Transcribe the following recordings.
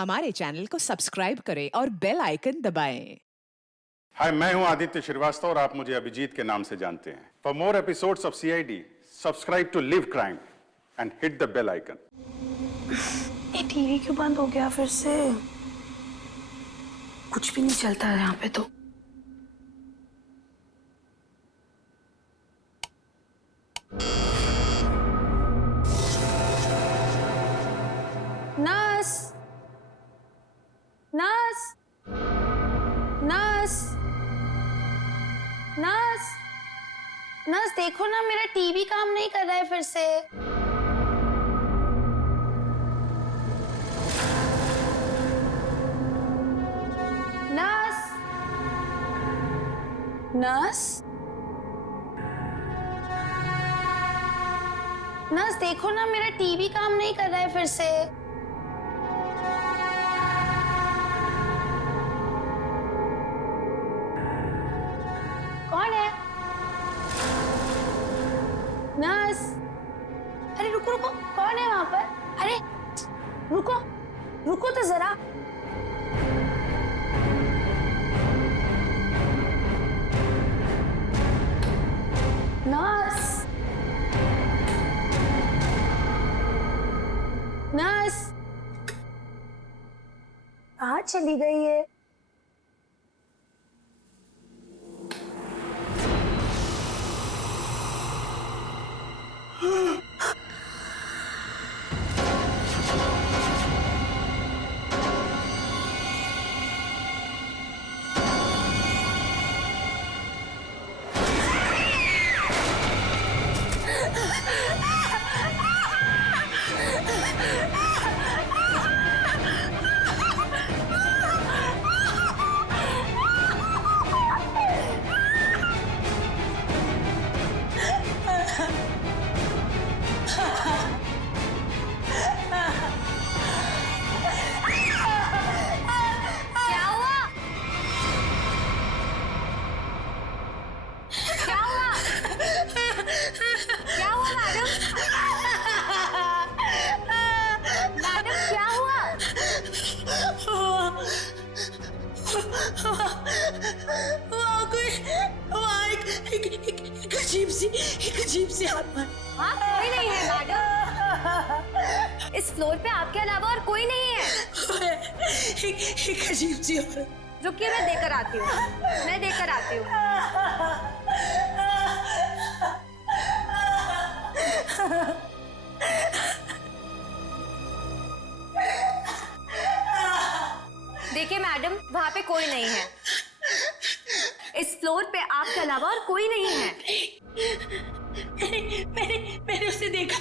हमारे चैनल को सब्सक्राइब करें और बेल आइकन दबाएं। हाय, मैं हूं आदित्य श्रीवास्तव और आप मुझे अभिजीत के नाम से जानते हैं। For more episodes of CID, subscribe to Live Crime and hit the bell icon. ये टीवी क्यों बंद हो गया फिर से? कुछ भी नहीं चलता है यहाँ पे तो। Nurse, nurse, nurse, nurse, nurse देखो ना, मेरा टीवी काम नहीं कर रहा है फिर से। नर्स, नर्स, नर्स देखो ना, मेरा टीवी काम नहीं कर रहा है फिर से। कौन है? नर्स, अरे रुको रुको, कौन है वहां पर? अरे रुको, रुको तो जरा। नर्स, नर्स, कहाँ चली गई है? एक अजीब सी आत्मा। हाँ, कोई नहीं है मैडम। इस फ्लोर पे आपके अलावा और कोई नहीं है। एक अजीब सी औरत। रुकिए, मैं देकर आती हूँ। मैं देकर आती हूँ। देखिए मैडम, वहाँ पे कोई नहीं है। इस फ्लोर पे आपके अलावा और कोई नहीं है। मैंने उसे देखा।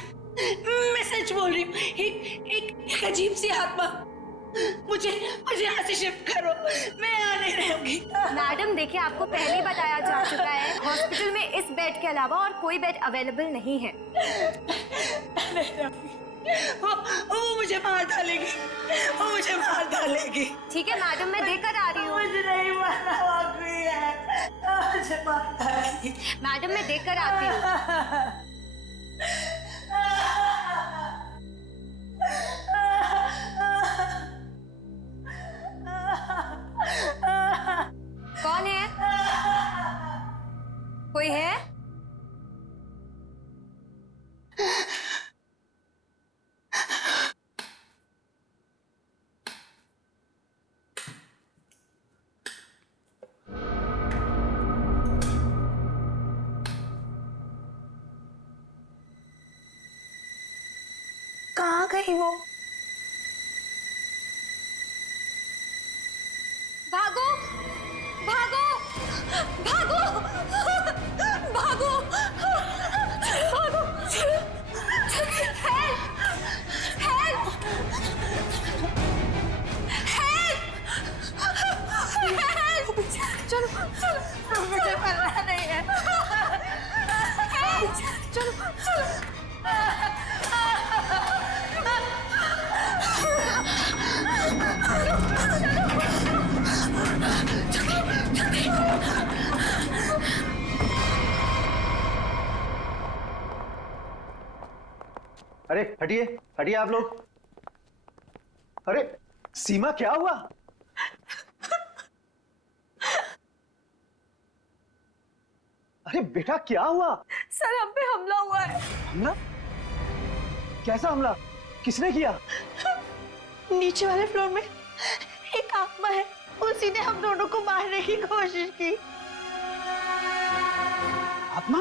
मैं सच बोल रही हूँ। एक अजीब सी आत्मा। मुझे यहाँ से शिफ्ट करो, मैं यहाँ नहीं रहूंगी। मैडम देखिए, आपको पहले ही बताया जा चुका है, हॉस्पिटल में इस बेड के अलावा और कोई बेड अवेलेबल नहीं है। वो मुझे मार डालेगी। वो मुझे मार डालेगी। ठीक है मैडम, मैं देकर आ रही हूँ। मुझे नहीं मारना, मुझे मार डालेगी। मैडम मैं देकर आती हूँ। कौन है? कोई है? कहाँ गई वो? भागो, भागो, भागो, भागो, भागो, हेल्प, हेल्प, हेल्प, चलो, चलो, मुझे मरना नहीं है। चलो, चलो। अरे हटिए हटिए आप लोग। अरे सीमा क्या हुआ? अरे बेटा क्या हुआ? सर हम पे हमला हुआ है। हमला? कैसा हमला? किसने किया? नीचे वाले फ्लोर में एक आत्मा है, उसी ने हम दोनों को मारने की कोशिश की। आत्मा?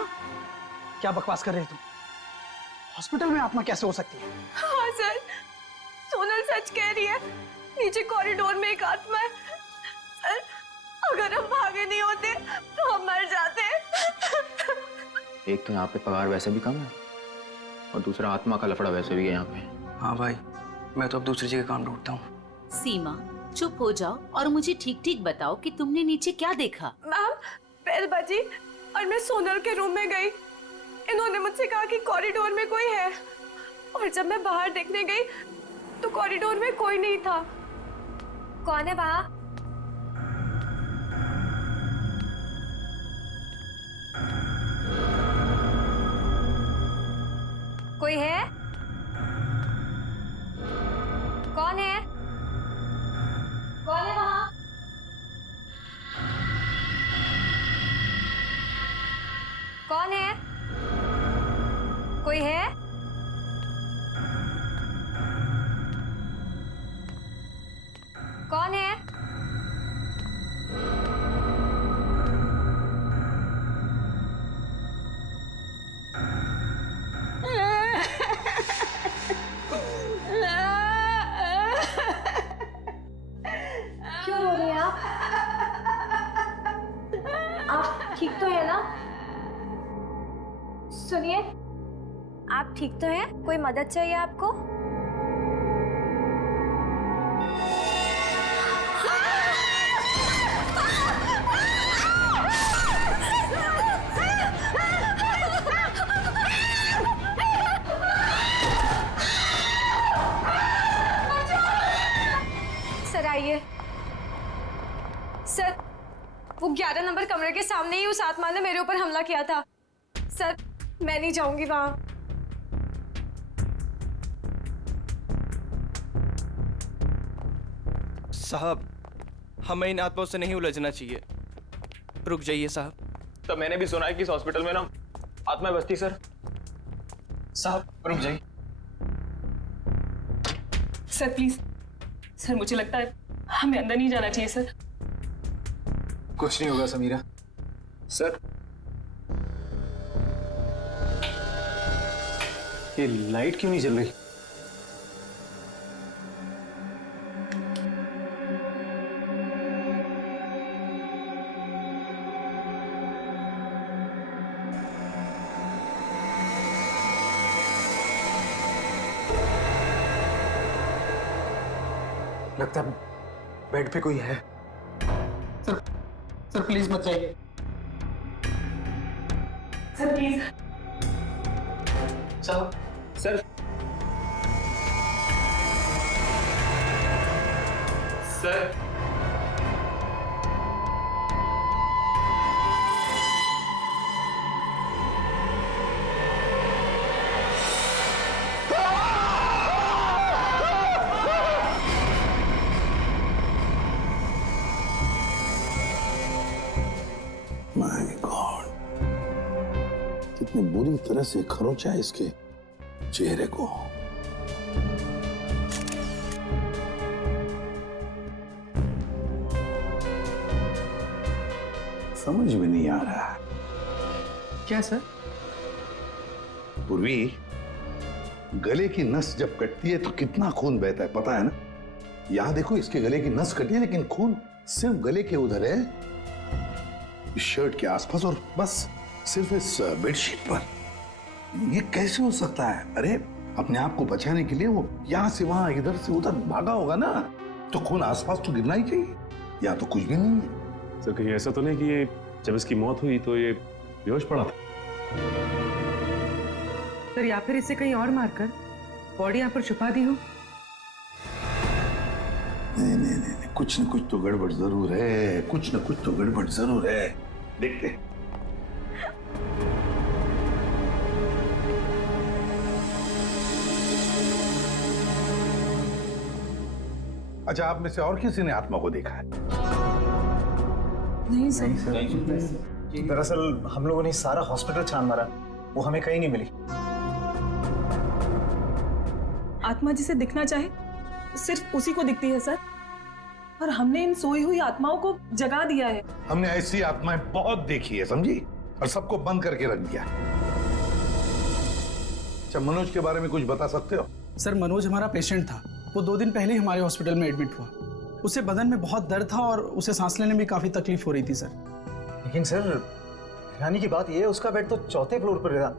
क्या बकवास कर रहे हो तुम? हॉस्पिटल में आत्मा कैसे हो सकती है? हाँ सर, सोनल सच कह रही है। नीचे कॉरिडोर में एक आत्मा है। सर अगर हम भागे नहीं होते तो हम मर जाते। एक तो यहाँ पे पगार वैसे भी कम है और दूसरा आत्मा का लफड़ा वैसे भी है यहाँ पे। हाँ भाई, मैं तो अब दूसरी जगह काम ढूंढता हूँ। सीमा चुप हो जाओ और मुझे ठीक ठीक बताओ कि तुमने नीचे क्या देखा। मैम बेल बजी और मैं सोनल के रूम में गई। इन्होंने मुझसे कहा कि कॉरिडोर में कोई है, और जब मैं बाहर देखने गई तो कॉरिडोर में कोई नहीं था। कौन है वहाँ? कोई है? कौन है? कौन है वहाँ? कौन है? कोई है? कौन है? क्यों रो रहे हैं आप? आप ठीक तो है ना? सुनिए, आप ठीक तो हैं? कोई मदद चाहिए आपको? सर आइए। सर वो 11 नंबर कमरे के सामने ही उस आत्मा ने मेरे ऊपर हमला किया था। सर मैं नहीं जाऊंगी वहां। साहब, हमें इन आत्माओं से नहीं उलझना चाहिए। रुक जाइए साहब। तो मैंने भी सुना है कि इस हॉस्पिटल में ना आत्मा बसती सर। साहब रुक जाइए। सर प्लीज, सर मुझे लगता है हमें अंदर नहीं जाना चाहिए सर। कुछ नहीं होगा समीरा। सर ये लाइट क्यों नहीं जल रही? लगता है बेड पे कोई है। सर प्लीज मत जाइए सर, प्लीज। साहब सर सर माय गॉड, कितनी बुरी तरह से खरोंचा है इसके चेहरे को। समझ में नहीं आ रहा। क्या सर? पूर्वी, गले की नस जब कटती है तो कितना खून बहता है पता है ना? यहां देखो, इसके गले की नस कटी है लेकिन खून सिर्फ गले के उधर है, इस शर्ट के आसपास, और बस सिर्फ इस बेडशीट पर। ये कैसे हो सकता है? अरे अपने आप को बचाने के लिए वो यहां से वहां इधर से उधर भागा होगा ना, तो खून आसपास तो गिरना ही चाहिए, या तो कुछ भी नहीं है। सर कहीं ऐसा तो नहीं कि ये जब इसकी मौत हुई तो ये बेहोश पड़ा था? सर या फिर इसे कहीं और मारकर बॉडी यहाँ पर छुपा दी हो। नहीं नहीं नहीं, कुछ न कुछ तो गड़बड़ जरूर है, कुछ न कुछ तो गड़बड़ जरूर है। देखते हैं। अच्छा, आप में से और किसी ने आत्मा को देखा है? नहीं सर। दरअसल हम लोगों ने सारा हॉस्पिटल छान मारा, वो हमें कहीं नहीं मिली। आत्मा जिसे दिखना चाहे सिर्फ उसी को दिखती है सर, और हमने इन सोई हुई आत्माओं को जगा दिया है। हमने ऐसी आत्माएं बहुत देखी है, समझी, और सबको बंद करके रख दिया। अच्छा, मनोज के बारे में कुछ बता सकते हो? सर, मनोज हमारा पेशेंट था। वो 2 दिन पहले ही हमारे हॉस्पिटल में एडमिट हुआ। उसे बदन में बहुत दर्द था और उसे सांस लेने में काफी तकलीफ हो रही थी सर। लेकिन सर, हैरानी की बात यह है उसका बेड तो 4थे फ्लोर पर था,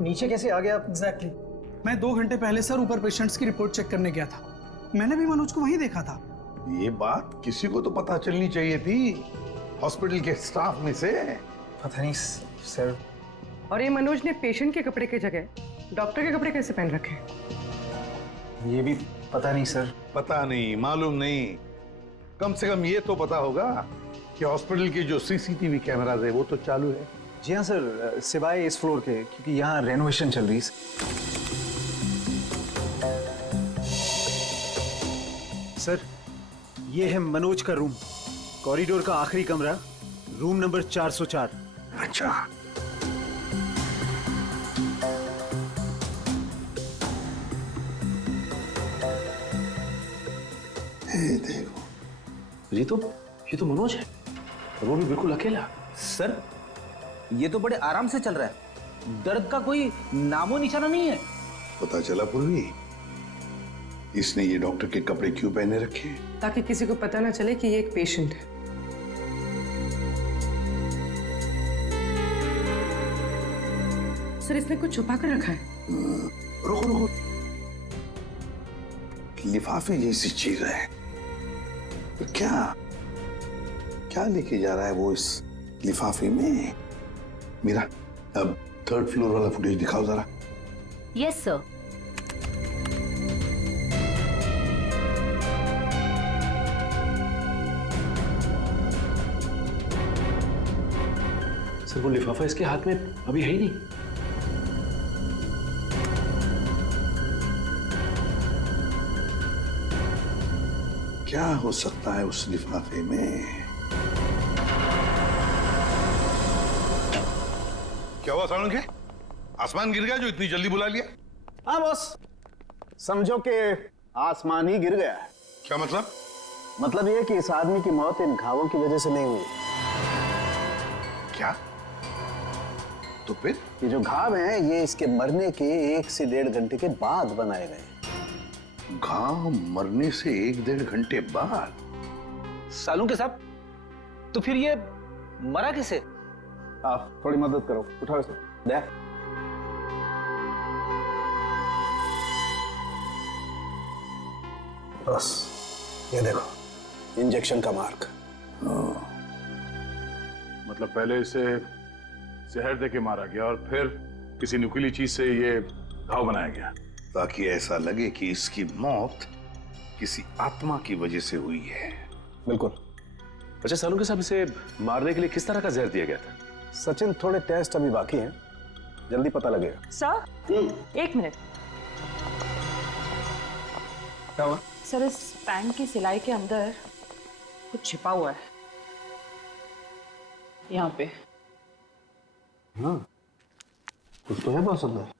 नीचे कैसे आ गया? एग्जैक्टली। मैं 2 घंटे पहले सर ऊपर पेशेंट्स की रिपोर्ट चेक करने गया था। मैंने भी मनोज को वहीं देखा था। ये बात किसी को तो पता चलनी चाहिए थी, हॉस्पिटल के स्टाफ में से। पता नहीं सर। और ये मनोज ने पेशेंट के कपड़े की जगह डॉक्टर के कपड़े कैसे पहन रखे? ये भी पता नहीं सर। पता नहीं, मालूम नहीं, कम से कम ये तो पता होगा कि हॉस्पिटल की जो सीसीटीवी कैमराज है वो तो चालू है। जी हाँ सर, सिवाय इस फ्लोर के, क्योंकि यहाँ रेनोवेशन चल रही है। सर, ये है मनोज का रूम, कॉरिडोर का आखिरी कमरा, रूम नंबर 404। अच्छा, देखो, ये तो मनोज है, और वो भी बिल्कुल अकेला। सर, ये तो बड़े आराम से चल रहा है, दर्द का कोई नामो निशाना नहीं है। पता चला पूर्वी, इसने ये डॉक्टर के कपड़े क्यों पहने रखे? ताकि किसी को पता ना चले कि ये एक पेशेंट है। सर, इसने कुछ छुपा कर रखा है। रुको, लिफाफे जैसी चीज है। तो क्या लेके जा रहा है वो इस लिफाफे में? मीरा, अब 3rd फ्लोर वाला फुटेज दिखाओ जरा। Yes sir. सर, वो लिफाफा इसके हाथ में अभी है ही नहीं। क्या हो सकता है उस लिफाफे में? क्या हुआ सालुंखे? आसमान गिर गया जो इतनी जल्दी बुला लिया? हाँ बॉस, समझो कि आसमान ही गिर गया है। क्या मतलब? मतलब ये कि इस आदमी की मौत इन घावों की वजह से नहीं हुई। क्या? तो फिर? ये जो घाव हैं, ये इसके मरने के 1 से 1.5 घंटे के बाद बनाए गए। घाव मरने से 1-1.5 घंटे बाद? सालुंखे साहब, तो फिर ये मरा कैसे? आप थोड़ी मदद करो, उठाओ इसे। दे। बस ये देखो, इंजेक्शन का मार्क। मतलब पहले इसे जहर देके मारा गया और फिर किसी नुकीली चीज से ये घाव बनाया गया, ताकि ऐसा लगे कि इसकी मौत किसी आत्मा की वजह से हुई है। बिल्कुल। अच्छा सालुंखे साहब, इसे मारने के लिए किस तरह का जहर दिया गया था? सचिन, थोड़े टेस्ट अभी बाकी हैं, जल्दी पता लगेगा। Sir, 1 minute. क्या हुआ? सर, इस पैंट की सिलाई के अंदर कुछ छिपा हुआ है, यहाँ पे। हाँ, कुछ तो है बॉस अंदर।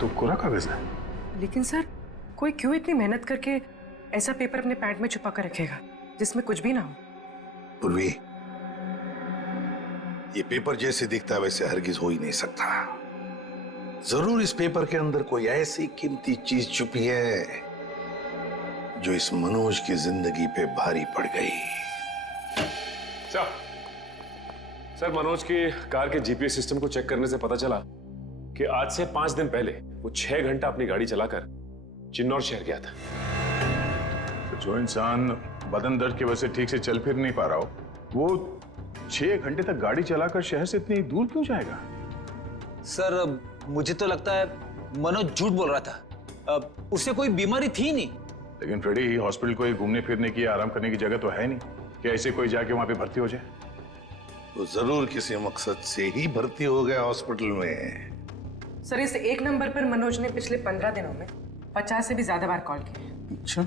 तो कोरा कागज है। लेकिन सर, कोई क्यों इतनी मेहनत करके ऐसा पेपर अपने पैंट में छुपा कर रखेगा जिसमें कुछ भी ना हो? पूर्वी, ये पेपर जैसे दिखता है वैसे हरगिज हो ही नहीं सकता। जरूर इस पेपर के अंदर कोई ऐसी कीमती चीज छुपी है जो इस मनोज की जिंदगी पे भारी पड़ गई। सर, मनोज की कार के जीपीएस सिस्टम को चेक करने से पता चला कि आज से 5 दिन पहले वो 6 घंटा अपनी गाड़ी चलाकर चिन्नौर शहर गया था। तो जो इंसान बदन दर्द की वजह से ठीक से चल फिर नहीं पा रहा हो, वो 6 घंटे तक गाड़ी चलाकर शहर से इतनी दूर क्यों जाएगा? सर, मुझे तो लगता है मनोज झूठ बोल रहा था। उसे कोई बीमारी थी नहीं। लेकिन फ्रेडी, हॉस्पिटल कोई घूमने फिरने की, आराम करने की जगह तो है नहीं कि ऐसे कोई जाके वहां पे भर्ती हो जाए। वो जरूर किसी मकसद से ही भर्ती हो गया हॉस्पिटल में। सर, इस एक नंबर पर मनोज ने पिछले 15 दिनों में 50 से भी ज्यादा बार कॉल किया। अच्छा,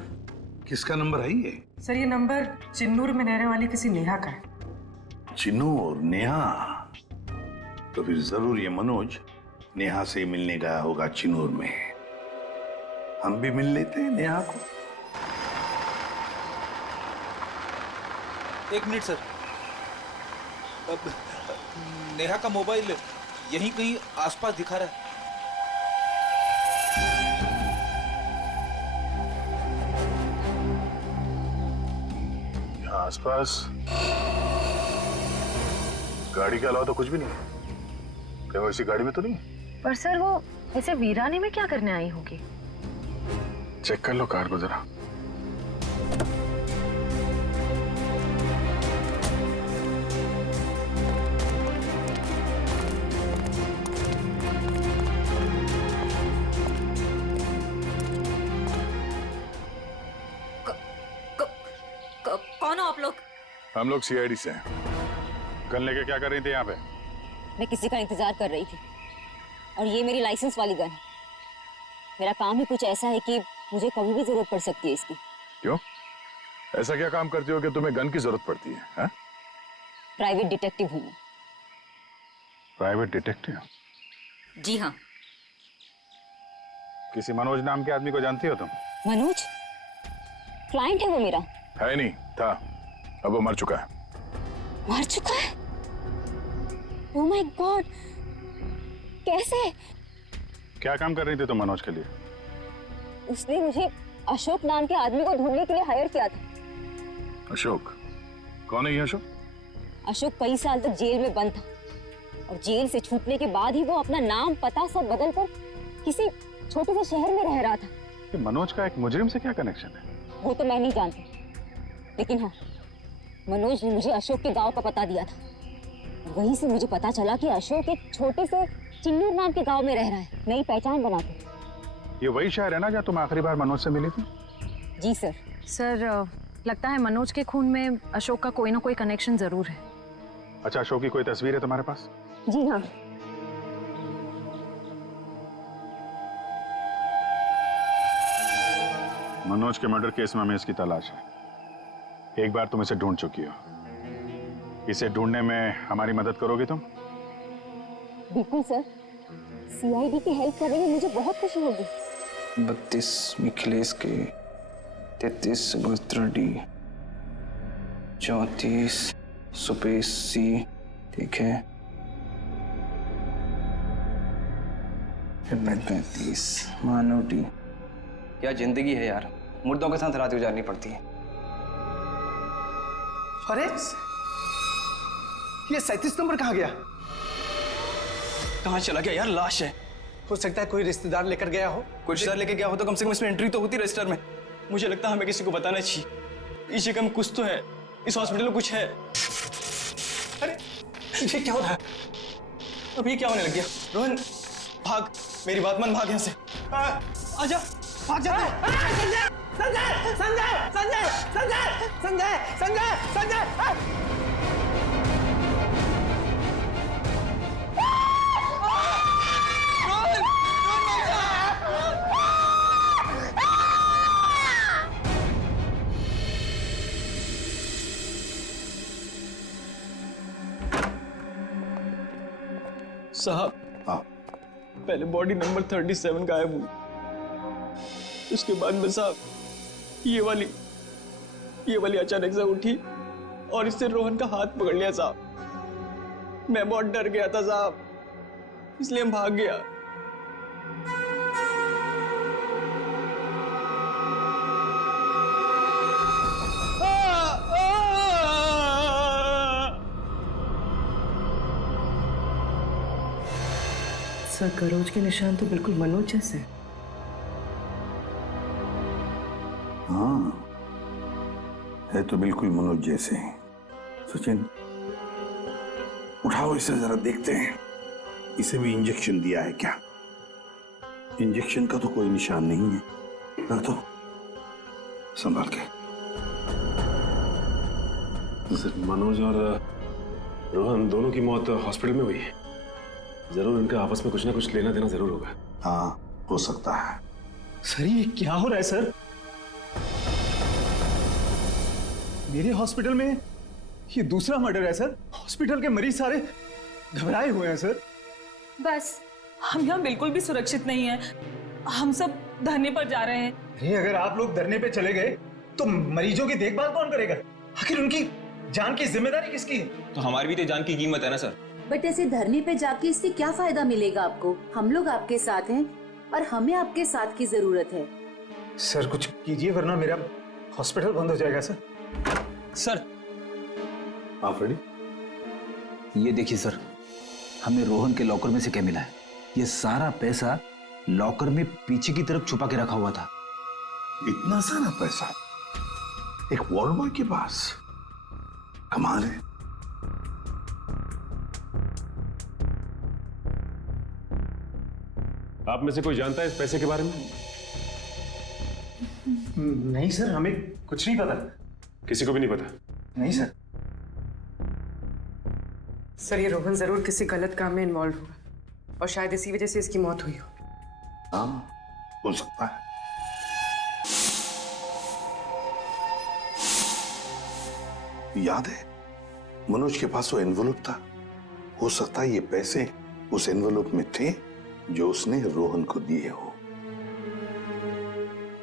किसका नंबर है ये? सर, ये नंबर चिन्नूर में रहने वाली किसी नेहा का है। चिन्नूर? नेहा? तो फिर जरूर ये मनोज नेहा से मिलने गया होगा चिन्नूर में। हम भी मिल लेते हैं नेहा को। 1 मिनट सर। अब नेहा का मोबाइल यहीं कहीं आसपास दिखा रहा है। यहाँ आसपास गाड़ी के अलावा तो कुछ भी नहीं है। क्या वो इसी गाड़ी में तो नहीं? पर सर, वो ऐसे वीराने में क्या करने आई होगी? चेक कर लो कार को जरा। कौन हो आप लोग? हम लोग सीआईडी से हैं। गन लेके क्या कर रही थी यहाँ पे? मैं किसी का इंतजार कर रही थी और ये मेरी लाइसेंस वाली गन है। मेरा काम ही कुछ ऐसा है कि मुझे कभी भी जरूरत पड़ सकती है इसकी। क्यों? ऐसा क्या काम करती हो कि तुम्हें गन की जरूरत पड़ती है? हा? प्राइवेट डिटेक्टिव हूँ। Private detective? जी हाँ। किसी मनोज नाम के आदमी को जानती हो तुम? मनोज? क्लाइंट है वो मेरा। है नहीं, था। अब वो मर चुका है। मर चुका है? ओह माय गॉड, कैसे? क्या काम कर रही थी तुम मनोज के लिए? उसने मुझे अशोक नाम के आदमी को ढूंढने के लिए हायर किया था। अशोक? कौन है ये अशोक? अशोक कई साल तक जेल में बंद था और जेल से छूटने के बाद ही वो अपना नाम पता सब बदल कर किसी छोटे से शहर में रह रहा था। कि मनोज का एक मुजरिम से क्या कनेक्शन है? वो तो मैं नहीं जानती, लेकिन हाँ, मनोज ने मुझे अशोक के गांव का पता दिया था। वहीं से मुझे पता चला कि अशोक एक छोटे से चिन्नूर नाम के गांव में रह रहा है, नई पहचान बनाते। ये वही शहर है ना जहाँ तुम आखिरी बार मनोज से मिली थी? जी सर। सर, लगता है मनोज के खून में अशोक का कोई ना कोई कनेक्शन जरूर है। अच्छा, अशोक की कोई तस्वीर है तुम्हारे पास? जी हाँ। मनोज के मर्डर केस में हमें इसकी तलाश है। एक बार तुम इसे ढूंढ चुकी हो, इसे ढूंढने में हमारी मदद करोगे तुम? बिल्कुल सर, सीआईडी की हेल्प करने में मुझे बहुत खुशी होगी। 32 मिखिलेश के, 33 सुभद्रा डी, 34 सुपेश सी, ठीक है, 35 मानव डी। क्या जिंदगी है यार, मुर्दों के साथ रात गुजारनी पड़ती है। अरे ये 37 नंबर कहाँ गया? कहाँ चला गया यार? लाश है। हो सकता है कोई रिश्तेदार लेकर गया हो। कोई रिश्तेदार लेके गया हो तो कम से कम इसमें एंट्री तो होती रजिस्टर में। मुझे लगता है हमें किसी को बताना चाहिए। इस जगह में कुछ तो है, इस हॉस्पिटल में कुछ है। अरे ये क्या हो रहा है? अब ये क्या होने लग गया? रोहन भाग, मेरी बात मान, भाग यहाँ से। आजा, भाग जा। संजय संजय संजय संजय संजय संजय संजय संजय। साहब, पहले बॉडी नंबर 37 गायब हुई, उसके बाद में साहब ये वाली अचानक से उठी और इससे रोहन का हाथ पकड़ लिया साहब। मैं बहुत डर गया था साहब, इसलिए हम भाग गया। सर करोज के निशान तो बिल्कुल मनोज जैसे हैं। हाँ, है तो बिल्कुल मनोज जैसे हैं। सचिन, उठाओ इसे जरा देखते हैं, इसे भी इंजेक्शन दिया है क्या? इंजेक्शन का तो कोई निशान नहीं है। रख दो संभाल के। सर, मनोज और रोहन दोनों की मौत हॉस्पिटल में हुई है। जरूर इनका आपस में कुछ ना कुछ लेना देना जरूर होगा। हाँ, हो सकता है। सर ये क्या हो रहा है सर? मेरे हॉस्पिटल में ये दूसरा मर्डर है सर। हॉस्पिटल के मरीज सारे घबराए हुए हैं सर। बस हम यहाँ बिल्कुल भी सुरक्षित नहीं है। हम सब धरने पर जा रहे हैं। अरे अगर आप लोग धरने पे चले गए तो मरीजों की देखभाल कौन करेगा? आखिर उनकी जान की जिम्मेदारी किसकी है? तो हमारी भी तो जान की कीमत है ना सर। बट ऐसे धरने पे जाके इससे क्या फायदा मिलेगा आपको? हम लोग आपके साथ हैं और हमें आपके साथ की जरूरत है। सर कुछ कीजिए वरना मेरा हॉस्पिटल बंद हो जाएगा सर। सर आप रेडी? ये देखिए सर, हमें रोहन के लॉकर में से क्या मिला है। ये सारा पैसा लॉकर में पीछे की तरफ छुपा के रखा हुआ था। इतना सारा पैसा एक वार्ड बॉय के पास? कमाल है। आप में से कोई जानता है इस पैसे के बारे में? नहीं सर, हमें कुछ नहीं पता। किसी को भी नहीं पता? नहीं सर। सर ये रोहन जरूर किसी गलत काम में इन्वॉल्व होगा और शायद इसी वजह से इसकी मौत हुई हो। हाँ, हो सकता है। याद है मनोज के पास वो एनवेलप था। हो सकता है ये पैसे उस एनवेलप में थे जो उसने रोहन को दिए हो।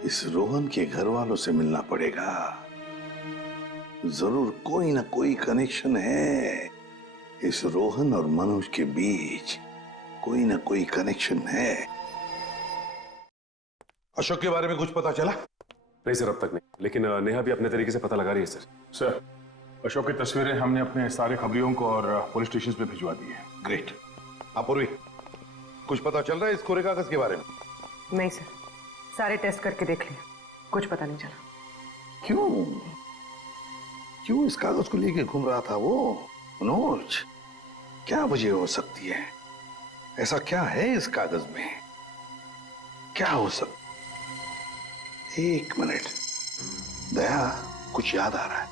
इस रोहन के घर वालों से मिलना पड़ेगा। जरूर कोई ना कोई कनेक्शन है इस रोहन और मनोज के बीच। कोई ना कोई कनेक्शन है। अशोक के बारे में कुछ पता चला? नहीं सर, अब तक नहीं, लेकिन नेहा भी अपने तरीके से पता लगा रही है सर। सर, अशोक की तस्वीरें हमने अपने सारे खबरियों को और पुलिस स्टेशन पे भिजवा दी है। ग्रेट। अपूर्वी, कुछ पता चल रहा है इस कोरे कागज के बारे में? नहीं सर, सारे टेस्ट करके देख लिए, कुछ पता नहीं चला। क्यों क्यों इस कागज को लेके घूम रहा था वो मनोज? क्या वजह हो सकती है? ऐसा क्या है इस कागज में? क्या हो सकता? एक मिनट, दया, कुछ याद आ रहा है।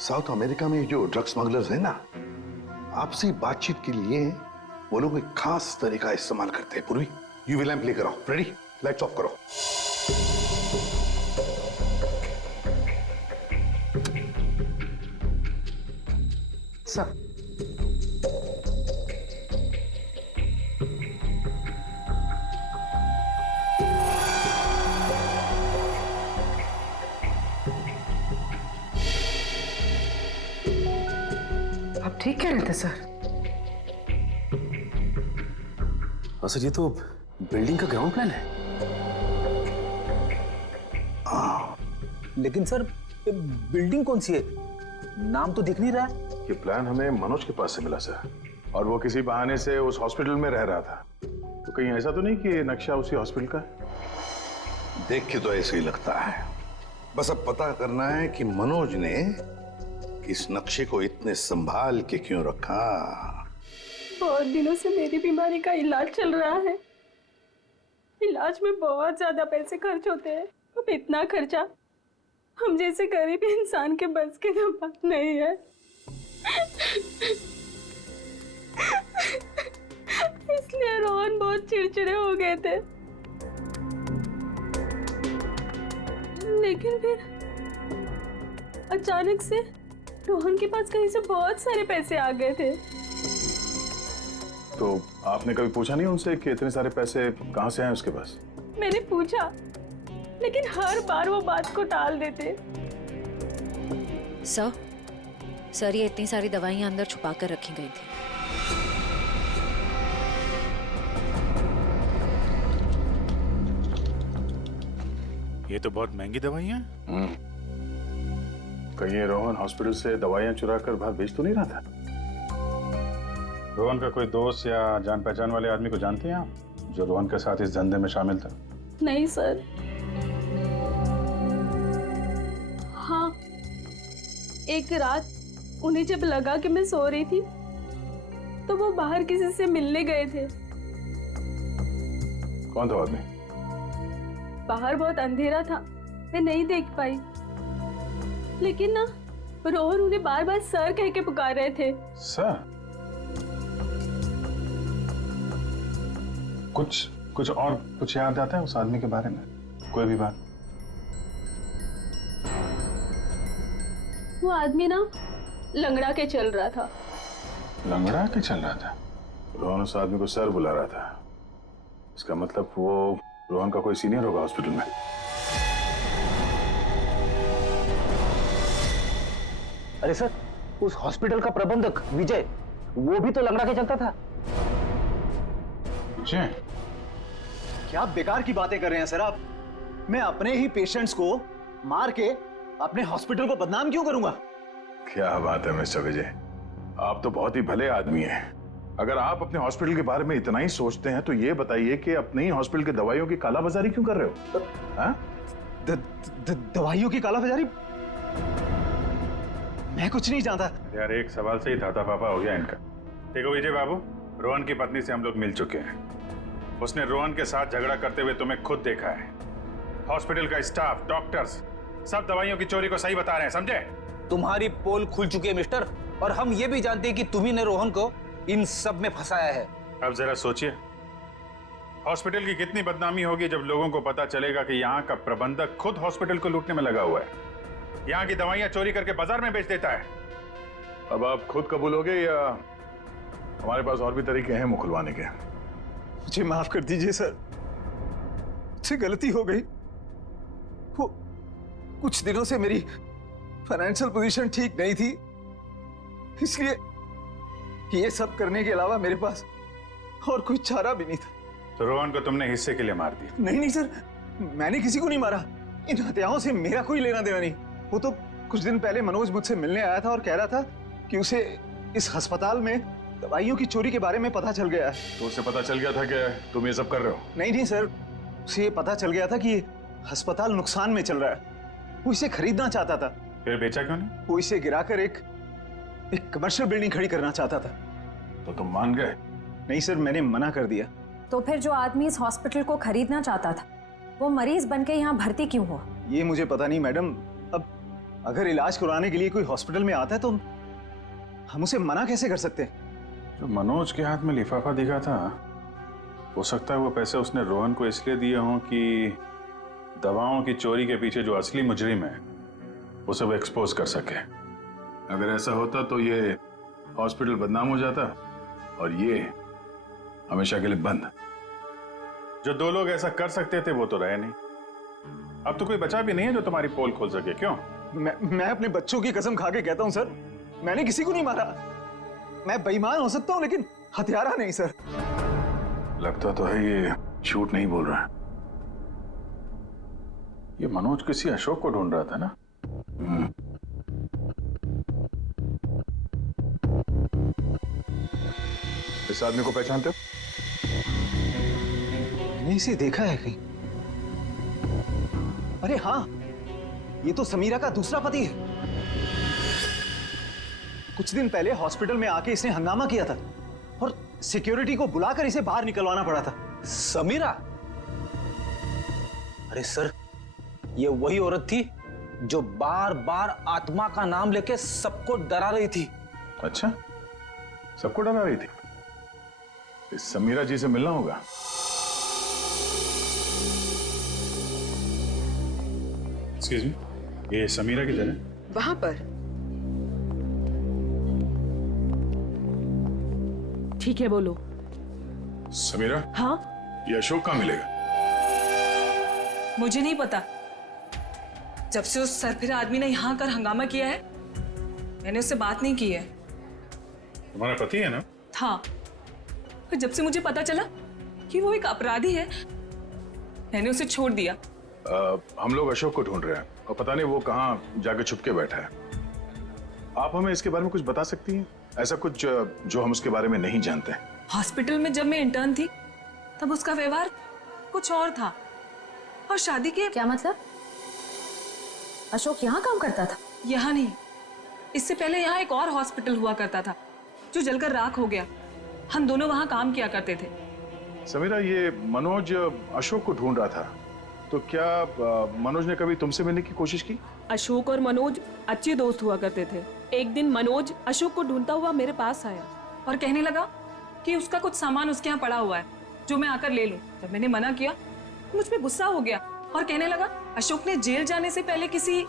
साउथ अमेरिका में जो ड्रग स्मगलर्स है ना, आपसी बातचीत के लिए वो लोग एक खास तरीका इस्तेमाल करते हैं। पूर्वी, यूवी लैंप लेकर आओ। रेडी? लाइट्स ऑफ करो। सर आप ठीक कह रहे थे सर। हाँ सर, ये तो बिल्डिंग का ग्राउंड प्लान है। लेकिन सर बिल्डिंग कौन सी है? नाम तो दिख नहीं रहा है। ये प्लान हमें मनोज के पास से मिला सर, और वो किसी बहाने से उस हॉस्पिटल में रह रहा था। तो कहीं ऐसा तो नहीं कि ये नक्शा उसी हॉस्पिटल का है? देख के तो ऐसे ही लगता है। बस अब पता करना है कि मनोज ने इस नक्शे को इतने संभाल के क्यों रखा। बहुत दिनों से मेरी बीमारी का इलाज चल रहा है। इलाज में बहुत ज्यादा पैसे खर्च होते हैं। अब इतना खर्चा हम जैसे गरीब इंसान के बस की तो बात नहीं है। इसलिए रोहन बहुत चिड़चिड़े हो गए थे। लेकिन फिर अचानक से रोहन के पास कहीं से बहुत सारे पैसे आ गए थे। तो आपने कभी पूछा नहीं उनसे कि इतने सारे पैसे कहाँ से आए उसके पास? मैंने पूछा, लेकिन हर बार वो बात को टाल देते। सर ये इतनी सारी दवाइयां अंदर छुपा कर रखी गई थी। ये तो बहुत महंगी दवाइयां हैं। कहीं ये रोहन हॉस्पिटल से दवाइयां चुरा कर बाहर बेच तो नहीं रहा था? रोहन का कोई दोस्त या जान पहचान वाले आदमी को जानते हैं आप, जो रोहन के साथ इस धंधे में शामिल था? नहीं सर। हाँ, एक रात उन्हें जब लगा कि मैं सो रही थी तो वो बाहर किसी से मिलने गए थे। कौन था आदमी? बाहर बहुत अंधेरा था, मैं नहीं देख पाई, लेकिन ना रोहन उन्हें बार बार सर कह के पुकार रहे थे। सर? कुछ और कुछ याद आता है उस आदमी के बारे में? कोई भी बात? वो आदमी ना लंगड़ा के चल रहा था। लंगड़ा के चल रहा था? रोहन उस आदमी को सर बुला रहा था। इसका मतलब वो रोहन का कोई सीनियर होगा हॉस्पिटल में। अरे सर, उस हॉस्पिटल का प्रबंधक विजय, वो भी तो लंगड़ा के चलता था। विजय? क्या बेकार की बातें कर रहे हैं सर आप? मैं अपने ही पेशेंट्स को मार के अपने हॉस्पिटल को बदनाम क्यों करूंगा? क्या बात है मिस्टर विजय, आप तो बहुत ही भले आदमी हैं। अगर आप अपने हॉस्पिटल के बारे में इतना ही सोचते हैं तो ये बताइए कि अपने ही हॉस्पिटल के दवाइयों की कालाबाजारी क्यों कर रहे हो? हाँ? दवाइयों की कालाबाजारी? मैं कुछ नहीं जानता यार। एक सवाल से ही थाता पापा हो गया इनका। देखो विजय बाबू, रोहन की पत्नी से हम लोग मिल चुके हैं। उसने रोहन के साथ झगड़ा करते हुए तुम्हें खुद देखा है। हॉस्पिटल का स्टाफ, डॉक्टर्स सब दवाइयों की चोरी को सही बता रहे हैं, समझे? तुम्हारी पोल खुल चुकी है मिस्टर, और हम ये भी जानते हैं कि तुम्ही ने रोहन को इन सब में फंसाया है। अब जरा सोचिए, हॉस्पिटल की कितनी बदनामी होगी जब लोगों को पता चलेगा कि यहाँ का प्रबंधक खुद हॉस्पिटल को लूटने में लगा हुआ है, यहाँ की दवाइयाँ चोरी करके बाजार में बेच देता है। अब आप खुद कबूलोगे या हमारे पास और भी तरीके हैं मुंह खुलवाने के? मुझे माफ कर दीजिए सर, मुझसे गलती हो गई। वो कुछ दिनों से मेरी फाइनेंशियल पोजीशन ठीक नहीं थी, इसलिए ये सब करने के अलावा मेरे पास और कोई चारा भी नहीं था। तो रोहन को तुमने हिस्से के लिए मार दिया? नहीं सर, मैंने किसी को नहीं मारा। इन हत्याओं से मेरा कोई लेना देना नहीं। वो तो कुछ दिन पहले मनोज मुझसे मिलने आया था और कह रहा था कि उसे इस अस्पताल में दवाइयों की चोरी के बारे में पता चल गया है। तो उसे पता चल गया था कि तुम ये सब कर रहे हो? नहीं सर, उसे ये पता चल गया था कि अस्पताल नुकसान में चल रहा है। वो इसे खरीदना चाहता था। फिर बेचा क्यों नहीं? वो इसे गिराकर एक कमर्शियल बिल्डिंग खड़ी करना चाहता था। तो तुम मान गए? नहीं सर, मैंने मना कर दिया। तो फिर जो आदमी इस हॉस्पिटल को खरीदना चाहता था वो मरीज बनके यहाँ भर्ती क्यों हुआ? ये मुझे पता नहीं मैडम। अब अगर इलाज कराने के लिए कोई हॉस्पिटल में आता है तो हम उसे मना कैसे कर सकते हैं? जो मनोज के हाथ में लिफाफा दिखा था, हो सकता है वो पैसे उसने रोहन को इसलिए दिए हों कि दवाओं की चोरी के पीछे जो असली मुजरिम है उसे वो एक्सपोज कर सके। अगर ऐसा होता तो ये हॉस्पिटल बदनाम हो जाता और ये हमेशा के लिए बंद। जो दो लोग ऐसा कर सकते थे वो तो रहे नहीं। अब तो कोई बचा भी नहीं है जो तुम्हारी पोल खोल सके। क्यों? मैं अपने बच्चों की कसम खा के कहता हूं सर, मैंने किसी को नहीं मारा। मैं बेईमान हो सकता हूं लेकिन हत्यारा नहीं सर। लगता तो है ये झूठ नहीं बोल रहा है। ये मनोज किसी अशोक को ढूंढ रहा था ना? इस आदमी को पहचानते हो? मैंने इसे देखा है कहीं। अरे हाँ, ये तो समीरा का दूसरा पति है। कुछ दिन पहले हॉस्पिटल में आके इसने हंगामा किया था और सिक्योरिटी को बुलाकर इसे बाहर निकलवाना पड़ा था। समीरा? अरे सर, ये वही औरत थी जो बार बार आत्मा का नाम लेके सबको डरा रही थी। अच्छा, सबको डरा रही थी? इस समीरा जी से मिलना होगा। एक्सक्यूज मी, ये समीरा किधर है? वहां पर। ठीक है, बोलो। समीरा? हाँ? ये अशोक कहाँ मिलेगा? मुझे नहीं पता। जब से उस सरफिरा आदमी ने यहाँ कर हंगामा किया है मैंने उससे बात नहीं की है। तुम्हारा पति है ना? हाँ, जब से मुझे पता चला कि वो एक अपराधी है मैंने उसे छोड़ दिया। हम लोग अशोक को ढूंढ रहे हैं और पता नहीं वो कहाँ जाके छुप के बैठा है। आप हमें इसके बारे में कुछ बता सकती हैं? ऐसा कुछ जो हम उसके बारे में नहीं जानते। हॉस्पिटल में जब मैं इंटर्न थी तब उसका व्यवहार कुछ और था, और शादी के क्या मतलब? अशोक यहाँ काम करता था? यहाँ नहीं, इससे पहले यहाँ एक और हॉस्पिटल हुआ करता था जो जलकर राख हो गया। हम दोनों वहाँ काम किया करते थे। समीरा, ये मनोज अशोक को ढूंढ रहा था, तो क्या मनोज ने कभी तुमसे मिलने की कोशिश की? अशोक और मनोज अच्छे दोस्त हुआ करते थे। एक दिन मनोज अशोक को ढूंढता हुआ मेरे पास आया और कहने लगा कि उसका कुछ सामान उसके यहाँ पड़ा हुआ है जो मैं आकर ले लूं। जब मैंने मना किया मुझ पे गुस्सा हो गया और कहने लगा अशोक ने जेल जाने से पहले किसी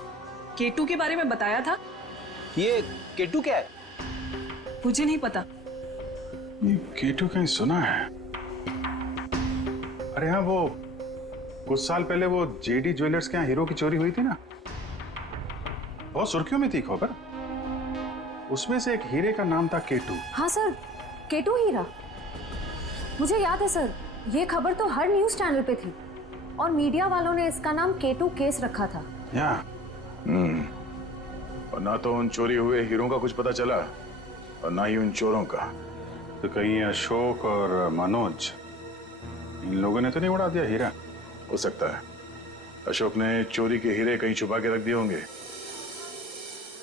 केटू के बारे में बताया था। ये केटू क्या है? मुझे नहीं पता। ये केटू कहीं सुना है। अरे हाँ, वो कुछ साल पहले वो जेडी ज्वेलर्स के यहाँ हीरो की चोरी हुई थी ना, बहुत सुर्खियों में थी खबर। उसमें से एक हीरे का नाम था केटू। हाँ सर, केटू हीरा, मुझे याद है सर। ये खबर तो हर न्यूज चैनल पे थी और मीडिया वालों ने इसका नाम केटू केस रखा था। और ना तो उन चोरी हुए हीरों का कुछ पता चला और ना ही उन चोरों का। तो कहीं अशोक और मनोज, इन लोगों ने तो नहीं उड़ा दिया हीरा? हो सकता है अशोक ने चोरी के हीरे कहीं छुपा के रख दिए होंगे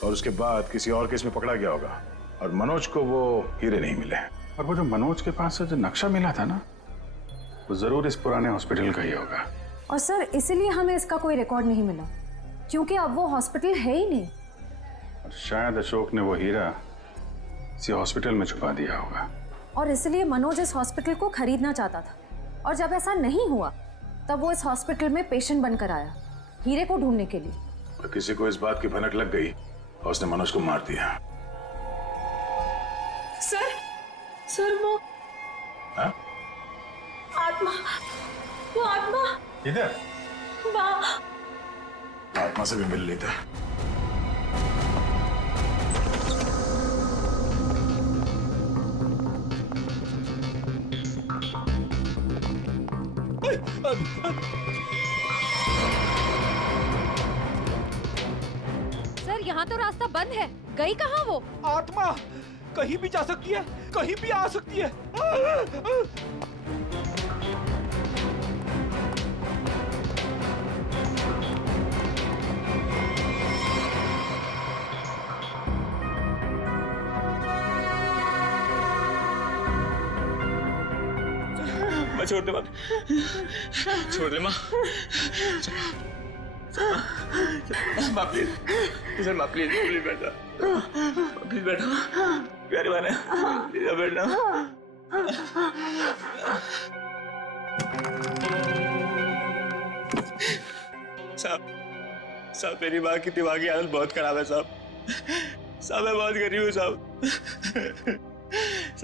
और उसके बाद किसी और केस में पकड़ा गया होगा और मनोज को वो हीरे नहीं मिले। और वो जो मनोज के पास से जो नक्शा मिला था ना, वो जरूर इस पुराने हॉस्पिटल का ही होगा। और सर इसीलिए हमें इसका कोई रिकॉर्ड नहीं मिला, क्योंकि अब वो हॉस्पिटल है ही नहीं। और शायद अशोक ने वो हीरा इसी हॉस्पिटल में छुपा दिया होगा। और इसलिए मनोज इस हॉस्पिटल को खरीदना चाहता था, और जब ऐसा नहीं हुआ तब वो इस हॉस्पिटल में पेशेंट बनकर आया हीरे को ढूंढने के लिए। और किसी को इस बात की भनक लग गई और उसने मनोज को मार दिया। सर वो हा? आत्मा, वो आत्मा इधर वहाँ। आत्मा से भी मिल लेता। सर यहाँ तो रास्ता बंद है, गई कहाँ वो? आत्मा कहीं भी जा सकती है, कहीं भी आ सकती है। माँ छोड़ दे, माँ छोड़ दे, माँ माँ प्लीज, सर माँ प्लीज, प्लीज बैठो, प्लीज बैठो, प्यारी माँ ने प्लीज बैठो। साहब मेरी माँ की दिमागी हालत बहुत खराब है साहब। मैं बहुत गरीब हूँ साहब।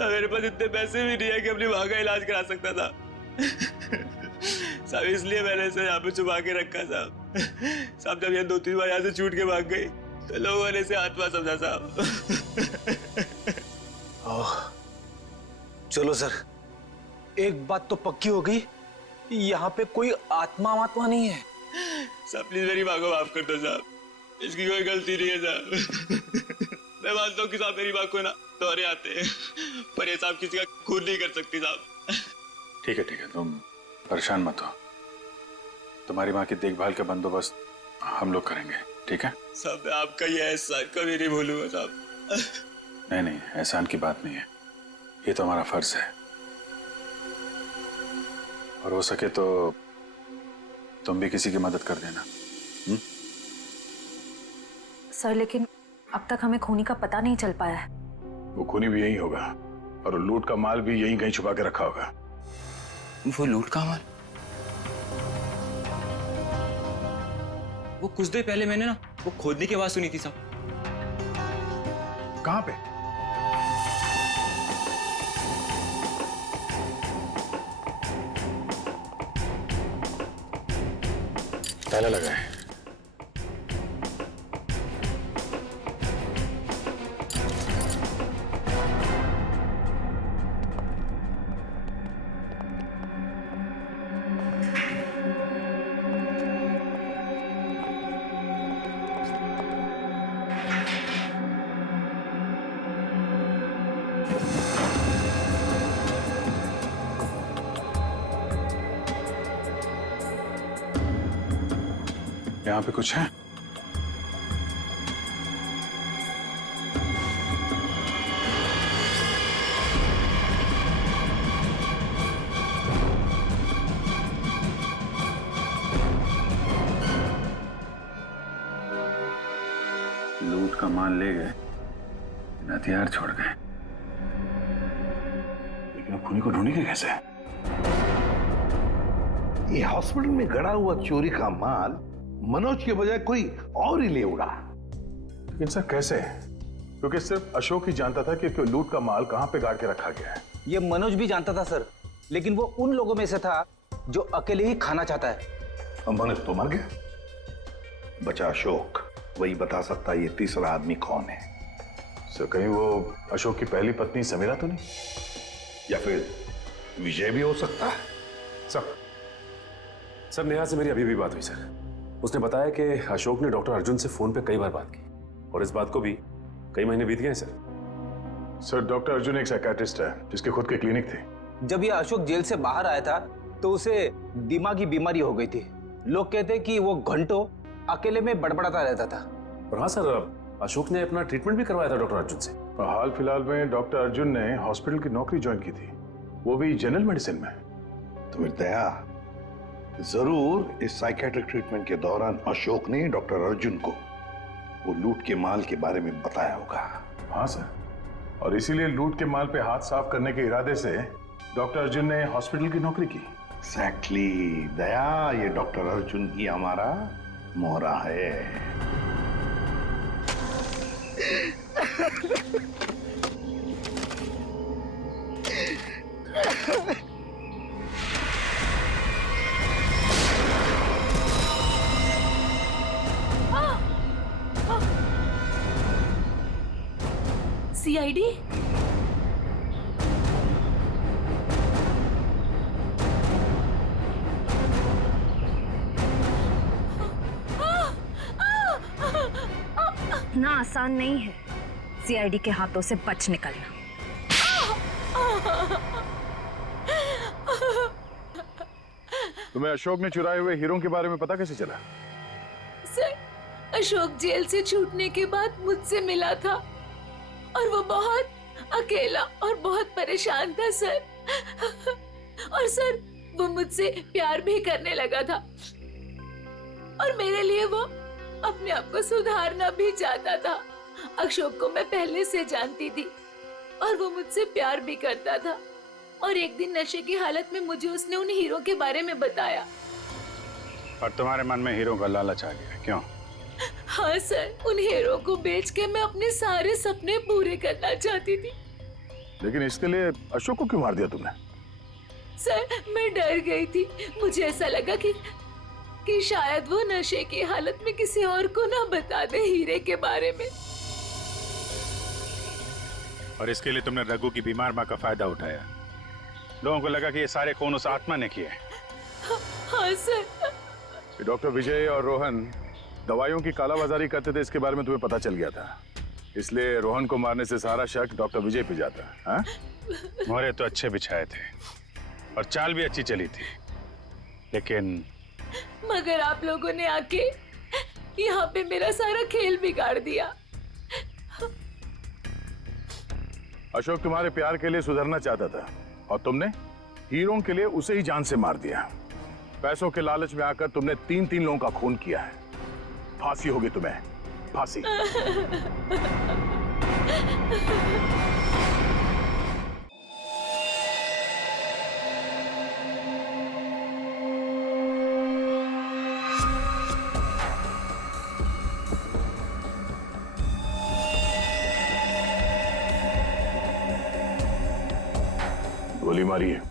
मेरे पास इतने पैसे भी नहीं है कि अपनी माँ का इलाज करा सकता था साहब, इसलिए मैंने इसे यहाँ पे छुपा के रखा साहब। जब ये 2-3 बार यहाँ से छूट के भाग गई तो लोगों ने इसे आत्मा समझा साहब। चलो सर, एक बात तो पक्की हो गई, यहाँ पे कोई आत्मा नहीं है। साहब प्लीज मेरी माँ को माफ कर दो साहब, इसकी कोई गलती नहीं है साहब। मैं मानता हूँ कि साहब मेरी माँ को ना दौरे आते हैं, पर ये साहब किसी का खून नहीं कर सकती साहब। ठीक है, तुम परेशान मत हो। तुम्हारी माँ की देखभाल का बंदोबस्त हम लोग करेंगे, ठीक है? साहब मैं आपका ये एहसान कभी नहीं भूलूंगा साहब। नहीं, एहसान की बात नहीं है, ये तो हमारा फर्ज है। और हो सके तो तुम भी किसी की मदद कर देना। सर लेकिन अब तक हमें खूनी का पता नहीं चल पाया है। वो खूनी भी यही होगा और लूट का माल भी यहीं कहीं छुपा के रखा होगा। वो लूट का माल? वो कुछ देर पहले मैंने ना वो खोदने की आवाज सुनी थी साहब। कहाँ पे? ताला लगा है। यहाँ पे कुछ है? लूट का माल ले गए, हथियार छोड़ गए, लेकिन अब खूनी को ढूंढेंगे कैसे? ये हॉस्पिटल में गड़ा हुआ चोरी का माल मनोज के बजाय कोई और ही ले उड़ा। लेकिन सर कैसे? क्योंकि सिर्फ अशोक ही जानता था कि लूट का माल कहां पे गाड़ के रखा गया है। ये मनोज भी जानता था सर, लेकिन वो उन लोगों में से था जो अकेले ही खाना चाहता है। मनोज तो मर गया, बचा अशोक। वही बता सकता है ये तीसरा आदमी कौन है। सर कहीं वो अशोक की पहली पत्नी समीरा तो नहीं? या फिर विजय भी हो सकता है। सर नेहा से मेरी अभी भी बात हुई सर। उसने बताया कि अशोक ने डॉक्टर अर्जुन से फोन पे कई बार बात की और इस बात को भी कई महीने बीत गए सर। सर डॉक्टर अर्जुन एक साइकियाट्रिस्ट है जिसके खुद के क्लिनिक थे। जब ये अशोक जेल से बाहर आया था तो उसे दिमागी बीमारी हो गई थी। लोग कहते कि वो घंटों अकेले में बड़बड़ाता रहता था। और हाँ सर, अशोक ने अपना ट्रीटमेंट भी करवाया था डॉक्टर अर्जुन से। हाल फिलहाल में डॉक्टर अर्जुन ने हॉस्पिटल की नौकरी ज्वाइन की थी, वो भी जनरल मेडिसिन में। तो फिर दया जरूर इस साइकियाट्रिक ट्रीटमेंट के दौरान अशोक ने डॉक्टर अर्जुन को वो लूट के माल के बारे में बताया होगा। हाँ सर, और इसीलिए लूट के माल पे हाथ साफ करने के इरादे से डॉक्टर अर्जुन ने हॉस्पिटल की नौकरी की। एग्जैक्टली दया, ये डॉक्टर अर्जुन ही हमारा मोहरा है। सीआईडी? इतना आसान नहीं है सीआईडी के हाथों से बच निकलना। तुम्हें अशोक ने चुराए हुए हीरों के बारे में पता कैसे चला? सर, अशोक जेल से छूटने के बाद मुझसे मिला था और वो बहुत अकेला और बहुत परेशान था सर। और सर वो मुझसे प्यार भी करने लगा था और मेरे लिए वो अपने आप को सुधारना भी चाहता था। अशोक को मैं पहले से जानती थी और वो मुझसे प्यार भी करता था। और एक दिन नशे की हालत में मुझे उसने उन हीरो के बारे में बताया। और तुम्हारे मन में हीरो का लालच आ गया, क्यों? हाँ सर, उन हीरो को बेच के मैं अपने सारे सपने पूरे करना चाहती थी। लेकिन इसके लिए अशोक को क्यों मार दिया तुमने? सर मैं डर गई थी। मुझे ऐसा लगा कि शायद वो नशे की हालत में किसी और को ना बता दे हीरे के बारे में। और इसके लिए तुमने रघु की बीमार माँ का फायदा उठाया। लोगों को लगा कि ये सारे खून उस आत्मा ने किए। हाँ सर। डॉक्टर विजय और रोहन दवाइयों की कालाबाजारी करते थे, इसके बारे में तुम्हें पता चल गया था, इसलिए रोहन को मारने से सारा शक डॉक्टर विजय पे जाता। हाँ? मोहरे तो अच्छे बिछाए थे और चाल भी अच्छी चली थी, लेकिन मगर आप लोगों ने आके यहाँ पे मेरा सारा खेल बिगाड़ दिया। अशोक तुम्हारे प्यार के लिए सुधरना चाहता था और तुमने हीरों के लिए उसे ही जान से मार दिया। पैसों के लालच में आकर तुमने 3 लोगों का खून किया है। फांसी होगी तुम्हें, फांसी। गोली मारी है।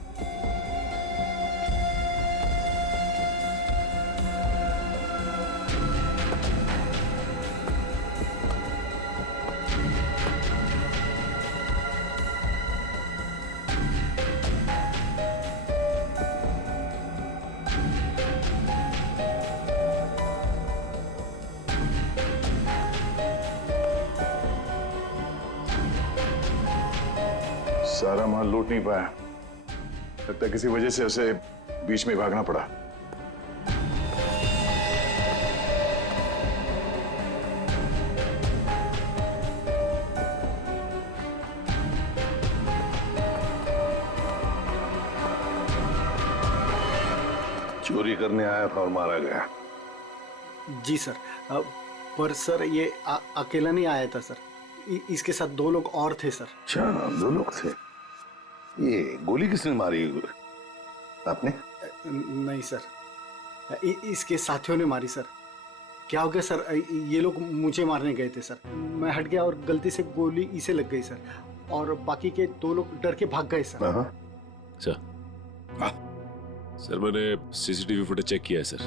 सारा माल लूट नहीं पाया, लगता है किसी वजह से उसे बीच में भागना पड़ा। चोरी करने आया था और मारा गया। जी सर। पर सर ये अकेला नहीं आया था सर, इसके साथ 2 लोग और थे सर। अच्छा, 2 लोग थे। ये गोली किसने मारी? आपने? नहीं सर, इसके साथियों ने मारी सर। क्या हो गया सर, ये लोग मुझे मारने गए थे सर, मैं हट गया और गलती से गोली इसे लग गई सर, और बाकी के 2 लोग डर के भाग गए सर। सर मैंने सीसीटीवी फुटेज चेक किया है सर,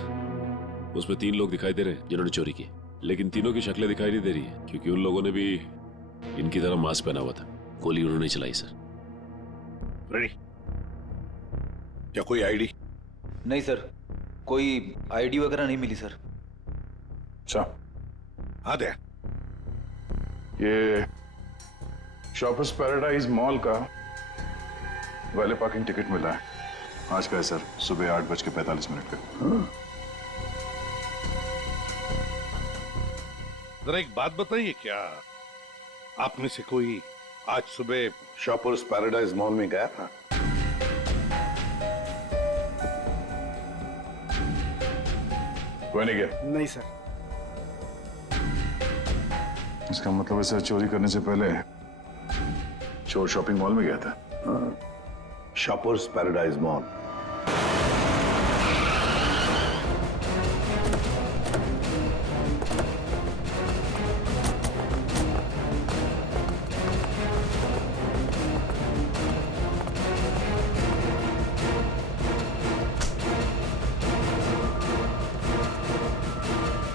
उसमें 3 लोग दिखाई दे रहे हैं जिन्होंने चोरी की, लेकिन तीनों की शक्लें दिखाई नहीं दे रही है क्योंकि उन लोगों ने भी इनकी तरह मास्क पहना हुआ था। गोली उन्होंने चलाई सर। रेडी? क्या कोई आईडी? नहीं सर, कोई आईडी वगैरह नहीं मिली सर। अच्छा, हाँ दे। ये शॉपर्स पैराडाइज मॉल का वैले पार्किंग टिकट मिला है आज का है सर, सुबह 8:45 का। जरा एक बात बताइए, क्या आप में से कोई आज सुबह शॉपर्स पैराडाइज मॉल में गया था? कोई नहीं गया? नहीं सर। इसका मतलब है सर चोरी करने से पहले चोर शॉपिंग मॉल में गया था। Shoppers paradise mall.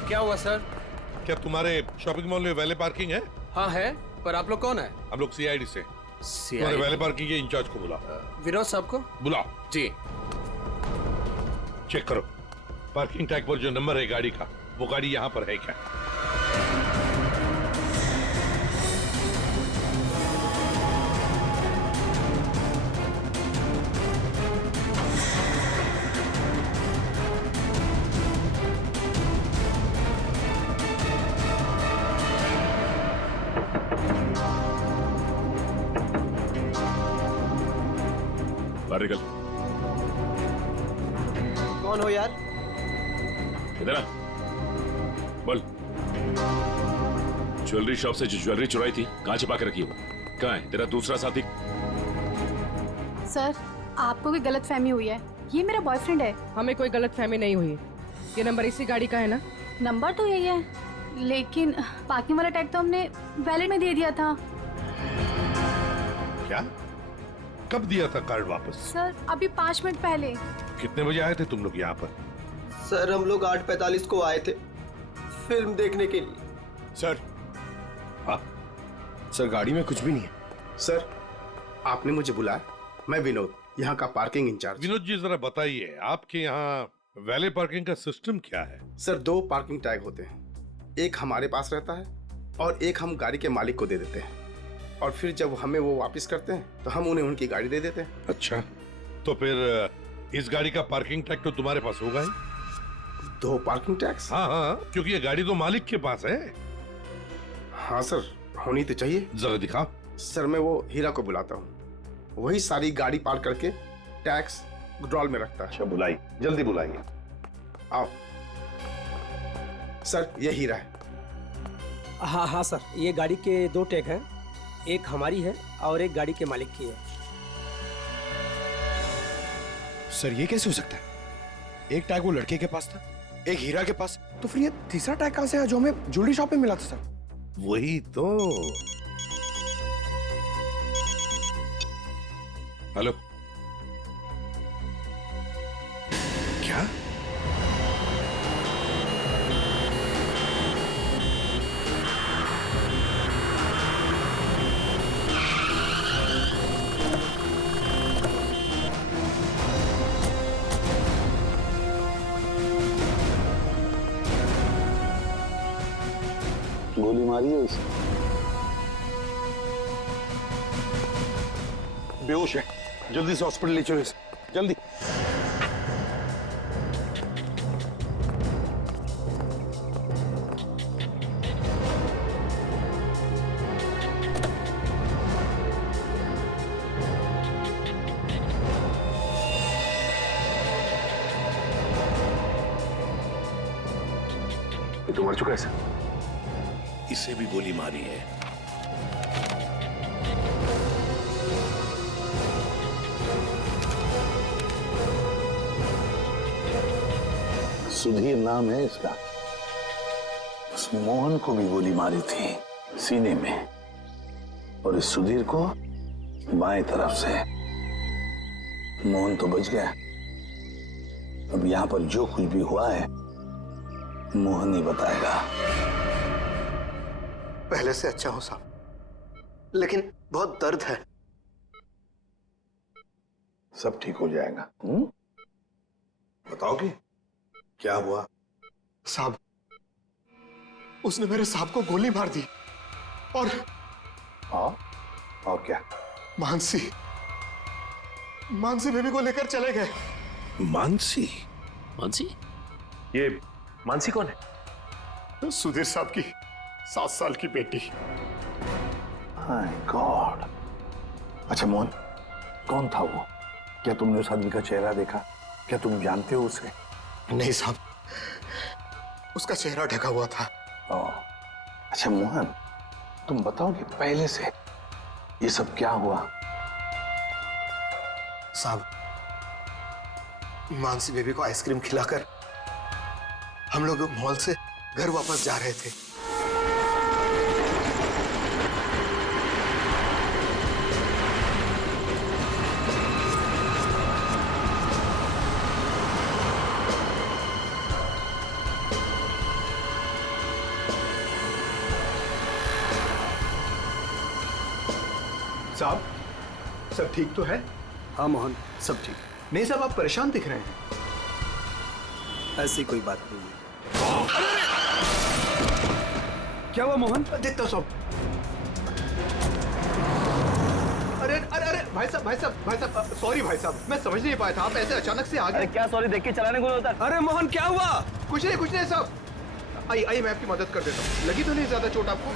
क्या हुआ सर? क्या तुम्हारे शॉपिंग मॉल में वैले पार्किंग है? हाँ है, पर आप लोग कौन है? हम लोग सीआईडी से। तुम्हारे वैले पार्किंग के इंचार्ज को बुलाओ। विनोद साहब को बुलाओ। जी। चेक करो पार्किंग टैग पर जो नंबर है गाड़ी का, वो गाड़ी यहाँ पर है क्या? निकल। कौन हो यार? इधर आ, बोल। ज्वेलरी शॉप से जो ज्वेलरी चुराई थी कहाँ छिपा के रखी हो? कहाँ है तेरा दूसरा साथी? सर, आपको कोई गलतफहमी हुई है, ये मेरा बॉयफ्रेंड है। हमें कोई गलतफहमी नहीं हुई। ये नंबर इसी गाड़ी का है ना? नंबर तो यही है, लेकिन पार्किंग वाला टैग तो हमने वैलेट में दे दिया था। क्या? कब दिया था कार्ड वापस? सर अभी 5 मिनट पहले। कितने बजे आए थे तुम लोग यहाँ पर? सर हम लोग 8:45 को आए थे फिल्म देखने के लिए। सर। हाँ सर, गाड़ी में कुछ भी नहीं है। सर आपने मुझे बुलाया, मैं विनोद, यहाँ का पार्किंग इंचार्ज। विनोद जी जरा बताइए, आपके यहाँ वैले पार्किंग का सिस्टम क्या है? सर 2 पार्किंग टैग होते हैं, एक हमारे पास रहता है और एक हम गाड़ी के मालिक को दे देते हैं, और फिर जब हमें वो वापस करते हैं तो हम उन्हें उनकी गाड़ी दे देते हैं। अच्छा, तो फिर इस गाड़ी का पार्किंग टैग तो तुम्हारे पास होगा ही। 2 पार्किंग टैक्स? हाँ हाँ, क्योंकि ये गाड़ी तो मालिक के पास है। हाँ सर, होनी तो चाहिए। जरा दिखाओ। सर मैं वो हीरा को बुलाता हूँ, वही सारी गाड़ी पार करके टैक्स ड्रॉल में रखता है। अच्छा बुलाइए, जल्दी बुलाइए। आओ सर, ये हीरा है। हाँ हाँ सर, ये गाड़ी के 2 टैग हैं, एक हमारी है और एक गाड़ी के मालिक की है। सर ये कैसे हो सकता है? एक टैग वो लड़के के पास था, एक हीरा के पास, तो फिर ये तीसरा टैग कहाँ से है जो हमें ज्वेलरी शॉप में मिला था? सर वही तो। हेलो, क्या? गोली मारी है इसे। बेहोश है, जल्दी से हॉस्पिटल ले चलो इसे, जल्दी। ये तो मर चुका है सर। इसे भी गोली मारी है। सुधीर नाम है इसका। उस मोहन को भी गोली मारी थी सीने में, और इस सुधीर को बाएं तरफ से। मोहन तो बच गया। अब यहां पर जो कुछ भी हुआ है मोहन ही बताएगा। पहले से अच्छा हूं साहब, लेकिन बहुत दर्द है। सब ठीक हो जाएगा। बताओगे क्या हुआ? साहब, उसने मेरे साहब को गोली मार दी और क्या? मानसी बेबी को लेकर चले गए। मानसी? मानसी? ये मानसी कौन है? सुधीर साहब की 7 साल की बेटी। My God. अच्छा मोहन, कौन था वो? क्या तुमने उस आदमी का चेहरा देखा? क्या तुम जानते हो उसे? नहीं साहब, उसका चेहरा ढका हुआ था। अच्छा मोहन, तुम बताओगे पहले से ये सब क्या हुआ? साहब, मानसी बेबी को आइसक्रीम खिलाकर हम लोग मॉल से घर वापस जा रहे थे। साहब, सब ठीक तो है? हाँ मोहन, सब ठीक। नहीं साहब, आप परेशान दिख रहे हैं। ऐसी कोई बात नहीं है। क्या हुआ मोहन? देखता हूँ साहब। अरे अरे अरे भाई साहब, सॉरी भाई साहब, मैं समझ नहीं पाया था, आप ऐसे अचानक से आ गए। क्या सॉरी, देख के चलाने को होता है। अरे मोहन, क्या हुआ? कुछ नहीं साहब। आइए मैं आपकी मदद कर देता हूँ। लगी तो नहीं ज्यादा चोट आपको?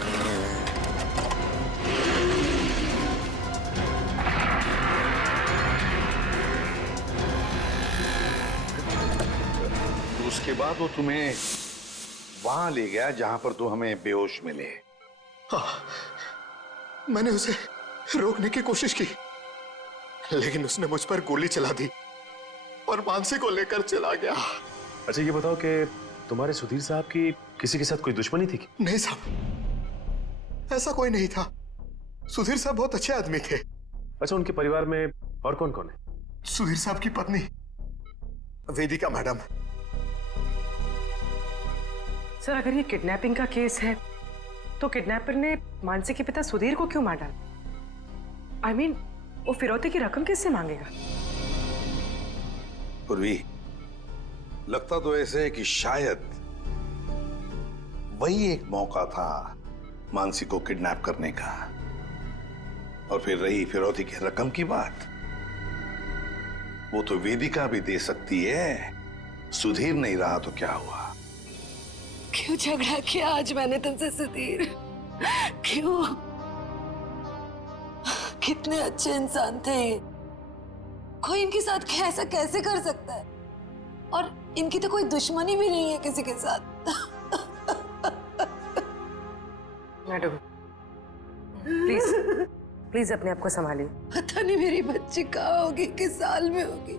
उसके बाद वो तुम्हें वहां ले गया जहां पर तुम हमें बेहोश मिले। हाँ, मैंने उसे रोकने की कोशिश की, लेकिन उसने मुझ पर गोली चला दी और मानसी को लेकर चला गया। अच्छा ये बताओ कि तुम्हारे सुधीर साहब की किसी के साथ कोई दुश्मनी थी? नहीं साहब, ऐसा कोई नहीं था। सुधीर साहब बहुत अच्छे आदमी थे। अच्छा, उनके परिवार में और कौन कौन है? सुधीर साहब की पत्नी वेदिका मैडम। सर, अगर ये किडनैपिंग का केस है तो किडनैपर ने मानसी के पिता सुधीर को क्यों मार डाला? I mean, वो फिरौती की रकम किससे मांगेगा? पूर्वी, लगता तो ऐसे है कि शायद वही एक मौका था मानसी को किडनैप करने का। और फिर रही फिरौती की रकम की बात, वो तो वेदिका भी दे सकती है। सुधीर नहीं रहा तो क्या हुआ? क्यों झगड़ा किया आज मैंने तुमसे सुधीर? क्यों? कितने अच्छे इंसान थे ये। कोई इनके साथ ऐसा कैसे कर सकता है? और इनकी तो कोई दुश्मनी भी नहीं है किसी के साथ। मैडम, प्लीज अपने आप को संभालिए। पता नहीं मेरी बच्ची कहाँ होगी, किस साल में होगी।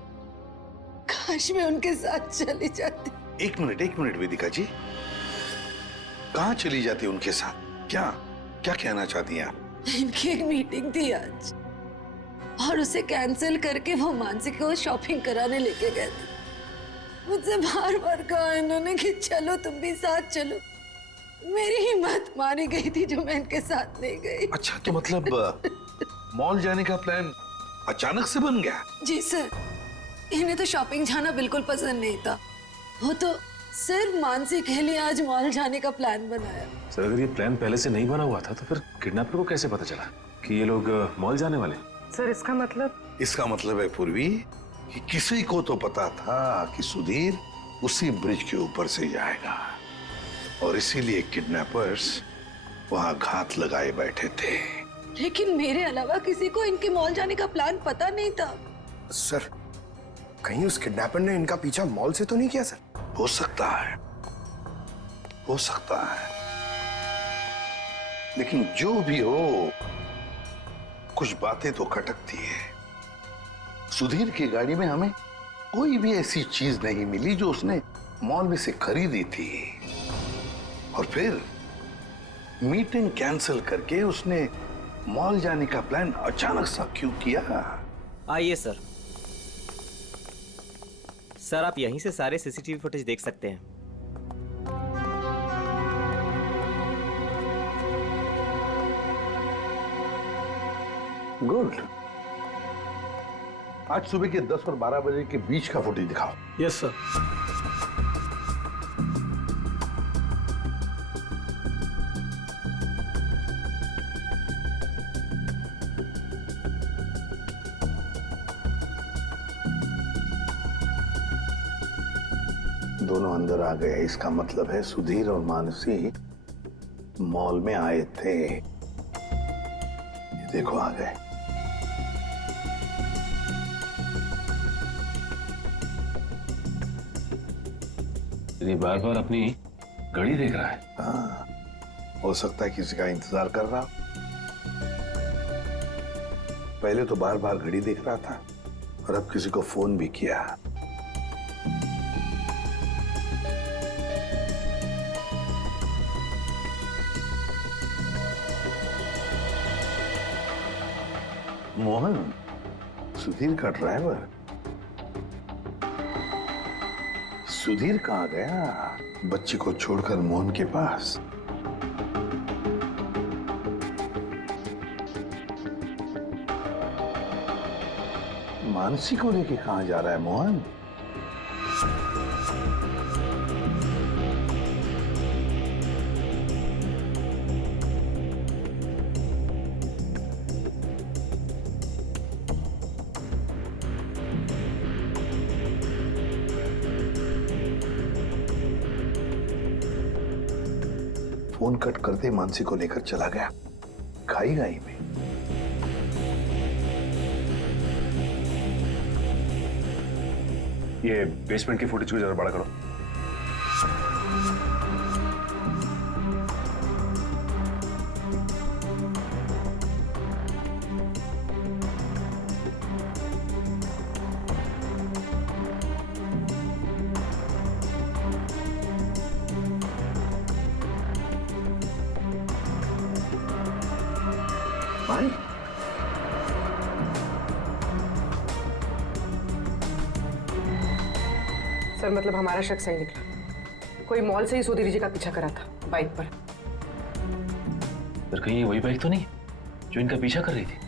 काश मैं उनके साथ चली जाती। एक मिनट वेदिका जी, कहाँ चली जाती उनके साथ? क्या कहना चाहती हैं आप? इनकी एक मीटिंग थी आज और उसे कैंसिल करके वो मानसी को शॉपिंग कराने लेके गए थे। मुझसे बार कहा इन्होंने कि चलो तुम भी साथ चलो। मेरी हिम्मत मारी गई थी जो मैं इनके साथ नहीं गई। अच्छा, तो मतलब मॉल जाने का प्लान अचानक से बन गया? जी सर, इन्हें तो शॉपिंग जाना बिल्कुल पसंद नहीं था। वो तो सिर्फ मानसी के लिए आज मॉल जाने का प्लान बनाया। सर, अगर ये प्लान पहले से नहीं बना हुआ था तो फिर किडनैपर को कैसे पता चला कि ये लोग मॉल जाने वाले? सर, इसका मतलब है पूर्वी कि किसी को तो पता था कि सुधीर उसी ब्रिज के ऊपर से जाएगा, और इसीलिए किडनैपर्स वहां घात लगाए बैठे थे। लेकिन मेरे अलावा किसी को इनके मॉल जाने का प्लान पता नहीं था। सर, कहीं उस किडनैपर ने इनका पीछा मॉल से तो नहीं किया? सर, हो सकता है, हो सकता है, लेकिन जो भी हो, कुछ बातें तो खटकती है। सुधीर की गाड़ी में हमें कोई भी ऐसी चीज नहीं मिली जो उसने मॉल में से खरीदी थी, और फिर मीटिंग कैंसिल करके उसने मॉल जाने का प्लान अचानक सा क्यों किया? आइए सर। सर आप यहीं से सारे सीसीटीवी फुटेज देख सकते हैं। गुड। आज सुबह के 10 और 12 बजे के बीच का फुटेज दिखाओ। Yes sir. दोनों अंदर आ गए, इसका मतलब है सुधीर और मानसी मॉल में आए थे। ये देखो आ गए। ये बार बार अपनी घड़ी देख रहा है। हाँ, हो सकता है किसी का इंतजार कर रहा। पहले तो बार बार घड़ी देख रहा था और अब किसी को फोन भी किया। मोहन, सुधीर का ड्राइवर। सुधीर कहाँ गया? बच्ची को छोड़कर मोहन के पास। मानसी को लेके कहाँ जा रहा है मोहन? फोन कट करते मानसी को लेकर चला गया खाई गाई में। ये बेसमेंट की फुटेज को जरा बड़ा करो। सर मतलब हमारा शक सही निकला, कोई मॉल से ही सुधीर जी का पीछा करा था बाइक पर। पर कहीं वही बाइक तो नहीं जो इनका पीछा कर रही थी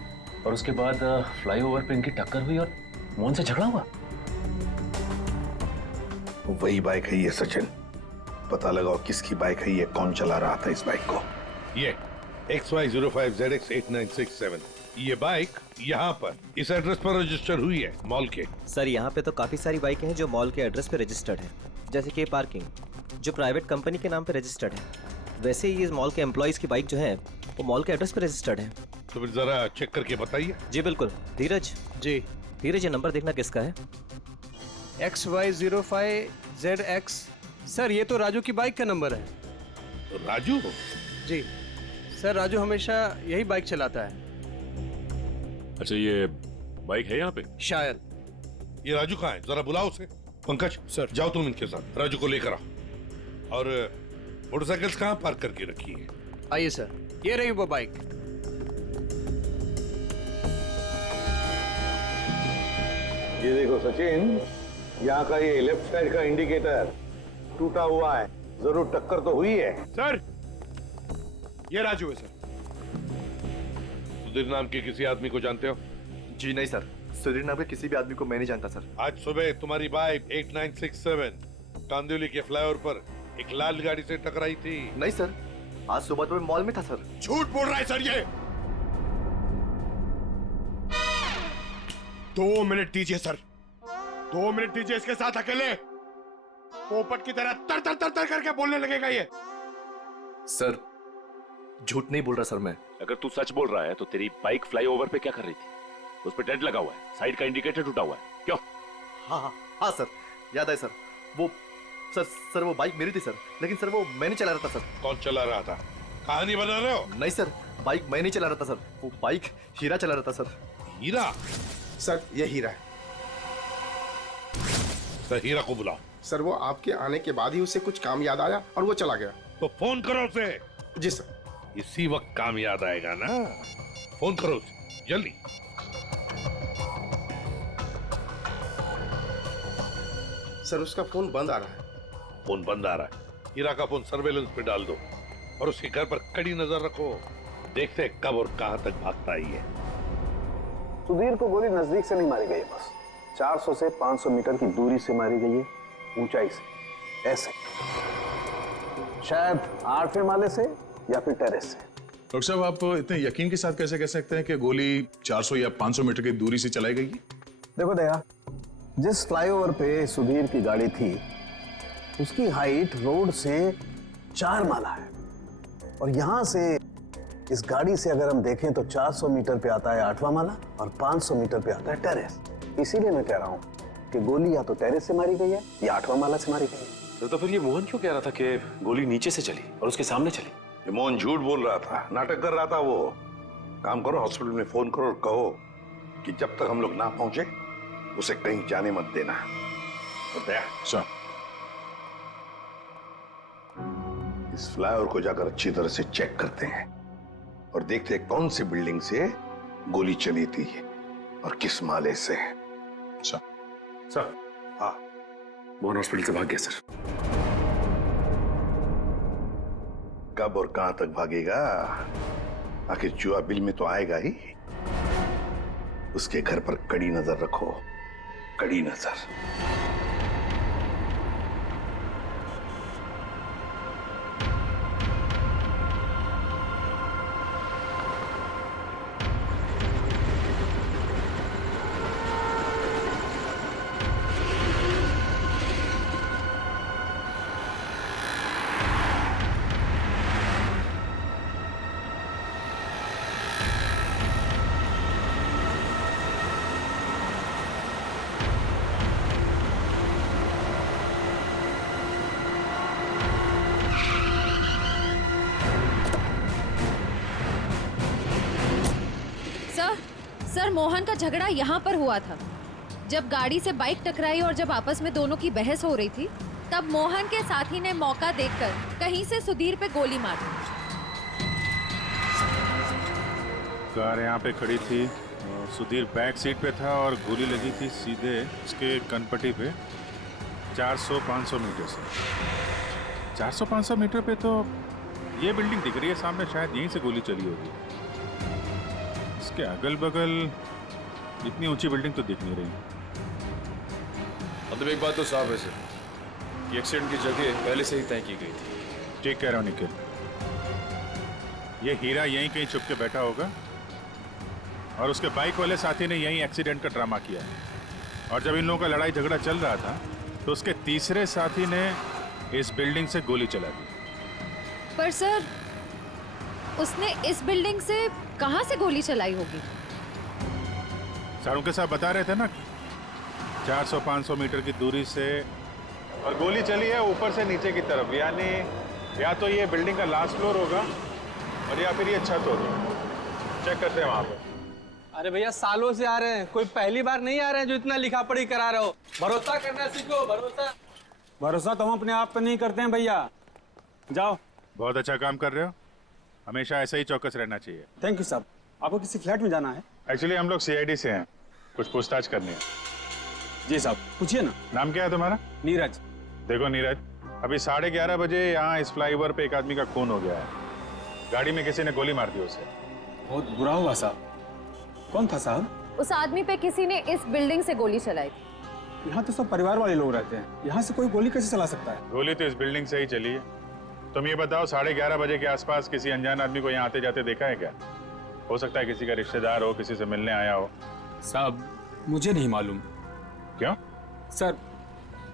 और उसके बाद फ्लाईओवर पे इनकी टक्कर हुई और मोहन से झगड़ा हुआ? वही बाइक है ये सचिन। पता लगाओ किसकी बाइक है ये, कौन चला रहा था इस बाइक को। ये XY05ZX8967 ये बाइक यहाँ पर इस एड्रेस पर रजिस्टर हुई है मॉल के। सर यहाँ पे तो काफी सारी बाइकें हैं जो मॉल के एड्रेस पे रजिस्टर्ड है, जैसे कि पार्किंग जो प्राइवेट कंपनी के नाम पे रजिस्टर्ड है। वैसे ही ये मॉल के एम्प्लॉइज की बाइक जो है वो मॉल के एड्रेस पे रजिस्टर्ड है। तो फिर जरा चेक करके बताइए। जी बिल्कुल। धीरज जी। धीरज ये नंबर देखना किसका है? XY05ZX। सर ये तो राजू की बाइक का नंबर है। राजू? जी सर, राजू हमेशा यही बाइक चलाता है। अच्छा ये बाइक है यहाँ पे? शायद। ये राजू कहाँ है? जरा बुलाओ उसे। पंकज सर जाओ तुम इनके साथ, राजू को लेकर आओ। और मोटरसाइकिल्स कहाँ पार्क करके रखी है? आइए सर, ये रही वो बाइक। ये देखो सचिन, यहाँ का ये लेफ्ट साइड का इंडिकेटर टूटा हुआ है, जरूर टक्कर तो हुई है। सर ये राजू है सर। सुधीर नाम के किसी आदमी को जानते हो? जी नहीं सर, सुधीर नाम के किसी भी आदमी को मैं नहीं जानता सर। आज सुबह तुम्हारी बाइक 8967 कांदिवली के फ्लाईओवर पर एक लाल गाड़ी से टकराई थी। नहीं सर, आज सुबह तो मैं मॉल में था सर। झूठ बोल रहा है सर ये। 2 मिनट दीजिए सर, 2 मिनट दीजिए इसके साथ अकेले। पोपट की तरह तर तर तर तर करके बोलने लगेगा ये। सर झूठ नहीं बोल रहा सर मैं। अगर तू सच बोल रहा है तो तेरी बाइक फ्लाईओवर पे क्या कर रही थी? उस पे डेंट लगा हुआ है, साइड का इंडिकेटर टूटा हुआ है, क्यों? हाँ हाँ हाँ सर, याद है सर। वो सर वो बाइक मेरी थी सर, लेकिन सर वो मैं नहीं चला रहा था सर। कौन चला रहा था? कहानी बना रहे हो? नहीं सर, बाइक मैं नहीं चला रहा था सर, वो बाइक हीरा चला रहा था सर। हीरा? सर ये हीरा है। तो हीरा को बुलाओ। सर वो आपके आने के बाद ही उसे कुछ काम याद आया और वो चला गया। तो फोन करो उसे। जी सर। इसी वक्त काम याद आएगा ना, फोन करो उसे जल्दी। सर उसका फोन बंद आ रहा है। फोन बंद आ रहा है? हीरा का फोन सर्वेलेंस पे डाल दो और उसके घर पर कड़ी नजर रखो। देखते हैं कब और कहां तक भागता ही है। सुधीर को गोली नजदीक से नहीं मारी गई, बस 400 से 500 मीटर की दूरी से मारी गई है, ऊंचाई से, ऐसे शायद 8वें माले से या फिर टेरेस से। डॉक्टर साहब, आप इतने यकीन के साथ कैसे कह सकते हैं कि गोली 400 या 500 मीटर की दूरी से चलाई गई? देखो दया, जिस फ्लाईओवर पे सुधीर की गाड़ी थी उसकी हाइट रोड से 4 माला है, और यहां से इस गाड़ी से अगर हम देखें तो 400 मीटर पे आता है 8वां माला और 500 मीटर पे आता है टेरेस। इसीलिए मैं कह रहा हूं कि गोली या तो टेरेस से मारी गई है या 8वां माला से मारी गई है। तो फिर ये मोहन क्यों कह रहा था कि गोली नीचे से चली और उसके सामने चली? ये मोहन झूठ बोल रहा था, नाटक कर रहा था वो। काम करो, हॉस्पिटल में फोन करो और कहो कि जब तक हम लोग ना पहुंचे उसे कहीं जाने मत देना। बताया? सर, इस फ्लाईओवर को जाकर अच्छी तरह से चेक करते हैं और देखते हैं कौन सी बिल्डिंग से गोली चली थी और किस माले से। सर, हाँ, मोहन हॉस्पिटल से भाग गया सर। कब और कहां तक भागेगा? आखिर जुआ बिल में तो आएगा ही। उसके घर पर कड़ी नजर रखो, कड़ी नजर। सर, मोहन का झगड़ा यहाँ पर हुआ था। जब गाड़ी से बाइक टकराई और जब आपस में दोनों की बहस हो रही थी, तब मोहन के साथी ने मौका देखकर कहीं से सुधीर पे गोली मार दी। कार यहाँ पे खड़ी थी, सुधीर बैक सीट पे था और गोली लगी थी सीधे उसके कनपट्टी पे 400-500 मीटर से। 400-500 मीटर पे तो ये बिल्डिंग दिख रही है सामने, शायद यहीं से गोली चली होगी। इसके अगल बगल इतनी ऊंची बिल्डिंग तो दिख नहीं रही। मतलब एक बात तो साफ है सर, ये एक्सीडेंट की जगह पहले से ही तय की गई थी। ठीक कह रहा हूँ निखिल, ये हीरा यहीं कहीं छुप के बैठा होगा और उसके बाइक वाले साथी ने यहीं एक्सीडेंट का ड्रामा किया है। और जब इन लोगों का लड़ाई झगड़ा चल रहा था तो उसके तीसरे साथी ने इस बिल्डिंग से गोली चला दी। पर सर, उसने इस बिल्डिंग से कहां से गोली चलाई होगी? सारों के साथ बता रहे थे ना, 400-500 मीटर की दूरी से, और गोली चली है ऊपर से नीचे की तरफ, यानी या तो ये बिल्डिंग का लास्ट फ्लोर होगा और या फिर ये छत होगी। चेक करते हैं वहां पर। अरे भैया, सालों से आ रहे हैं, कोई पहली बार नहीं आ रहे हैं जो इतना लिखा पढ़ी करा रहे हो। भरोसा करना सीखो, भरोसा। भरोसा तो हम अपने आप पे नहीं करते हैं भैया। जाओ। बहुत अच्छा काम कर रहे हो, हमेशा ऐसा ही चौकस रहना चाहिए। थैंक यू साहब। आपको किसी फ्लैट में जाना है? एक्चुअली हम लोग CID से हैं, कुछ पूछताछ करनी है। जी साहब, पूछिए ना। नाम क्या है तुम्हारा? नीरज। देखो नीरज, अभी 11:30 बजे यहाँ इस फ्लाईओवर पे एक आदमी का खून हो गया है। गाड़ी में किसी ने गोली मार दी उसे। बहुत बुरा हुआ साहब। कौन था साहब? उस आदमी पे किसी ने इस बिल्डिंग से गोली चलाई। यहाँ तो सब परिवार वाले लोग रहते हैं, यहाँ से कोई गोली कैसे चला सकता है? गोली तो इस बिल्डिंग से ही चली है। तुम ये बताओ, 11:30 बजे के आसपास किसी अनजान आदमी को यहाँ आते जाते देखा है क्या? हो सकता है किसी का रिश्तेदार हो, किसी से मिलने आया हो। साहब, मुझे नहीं मालूम। क्यों? सर,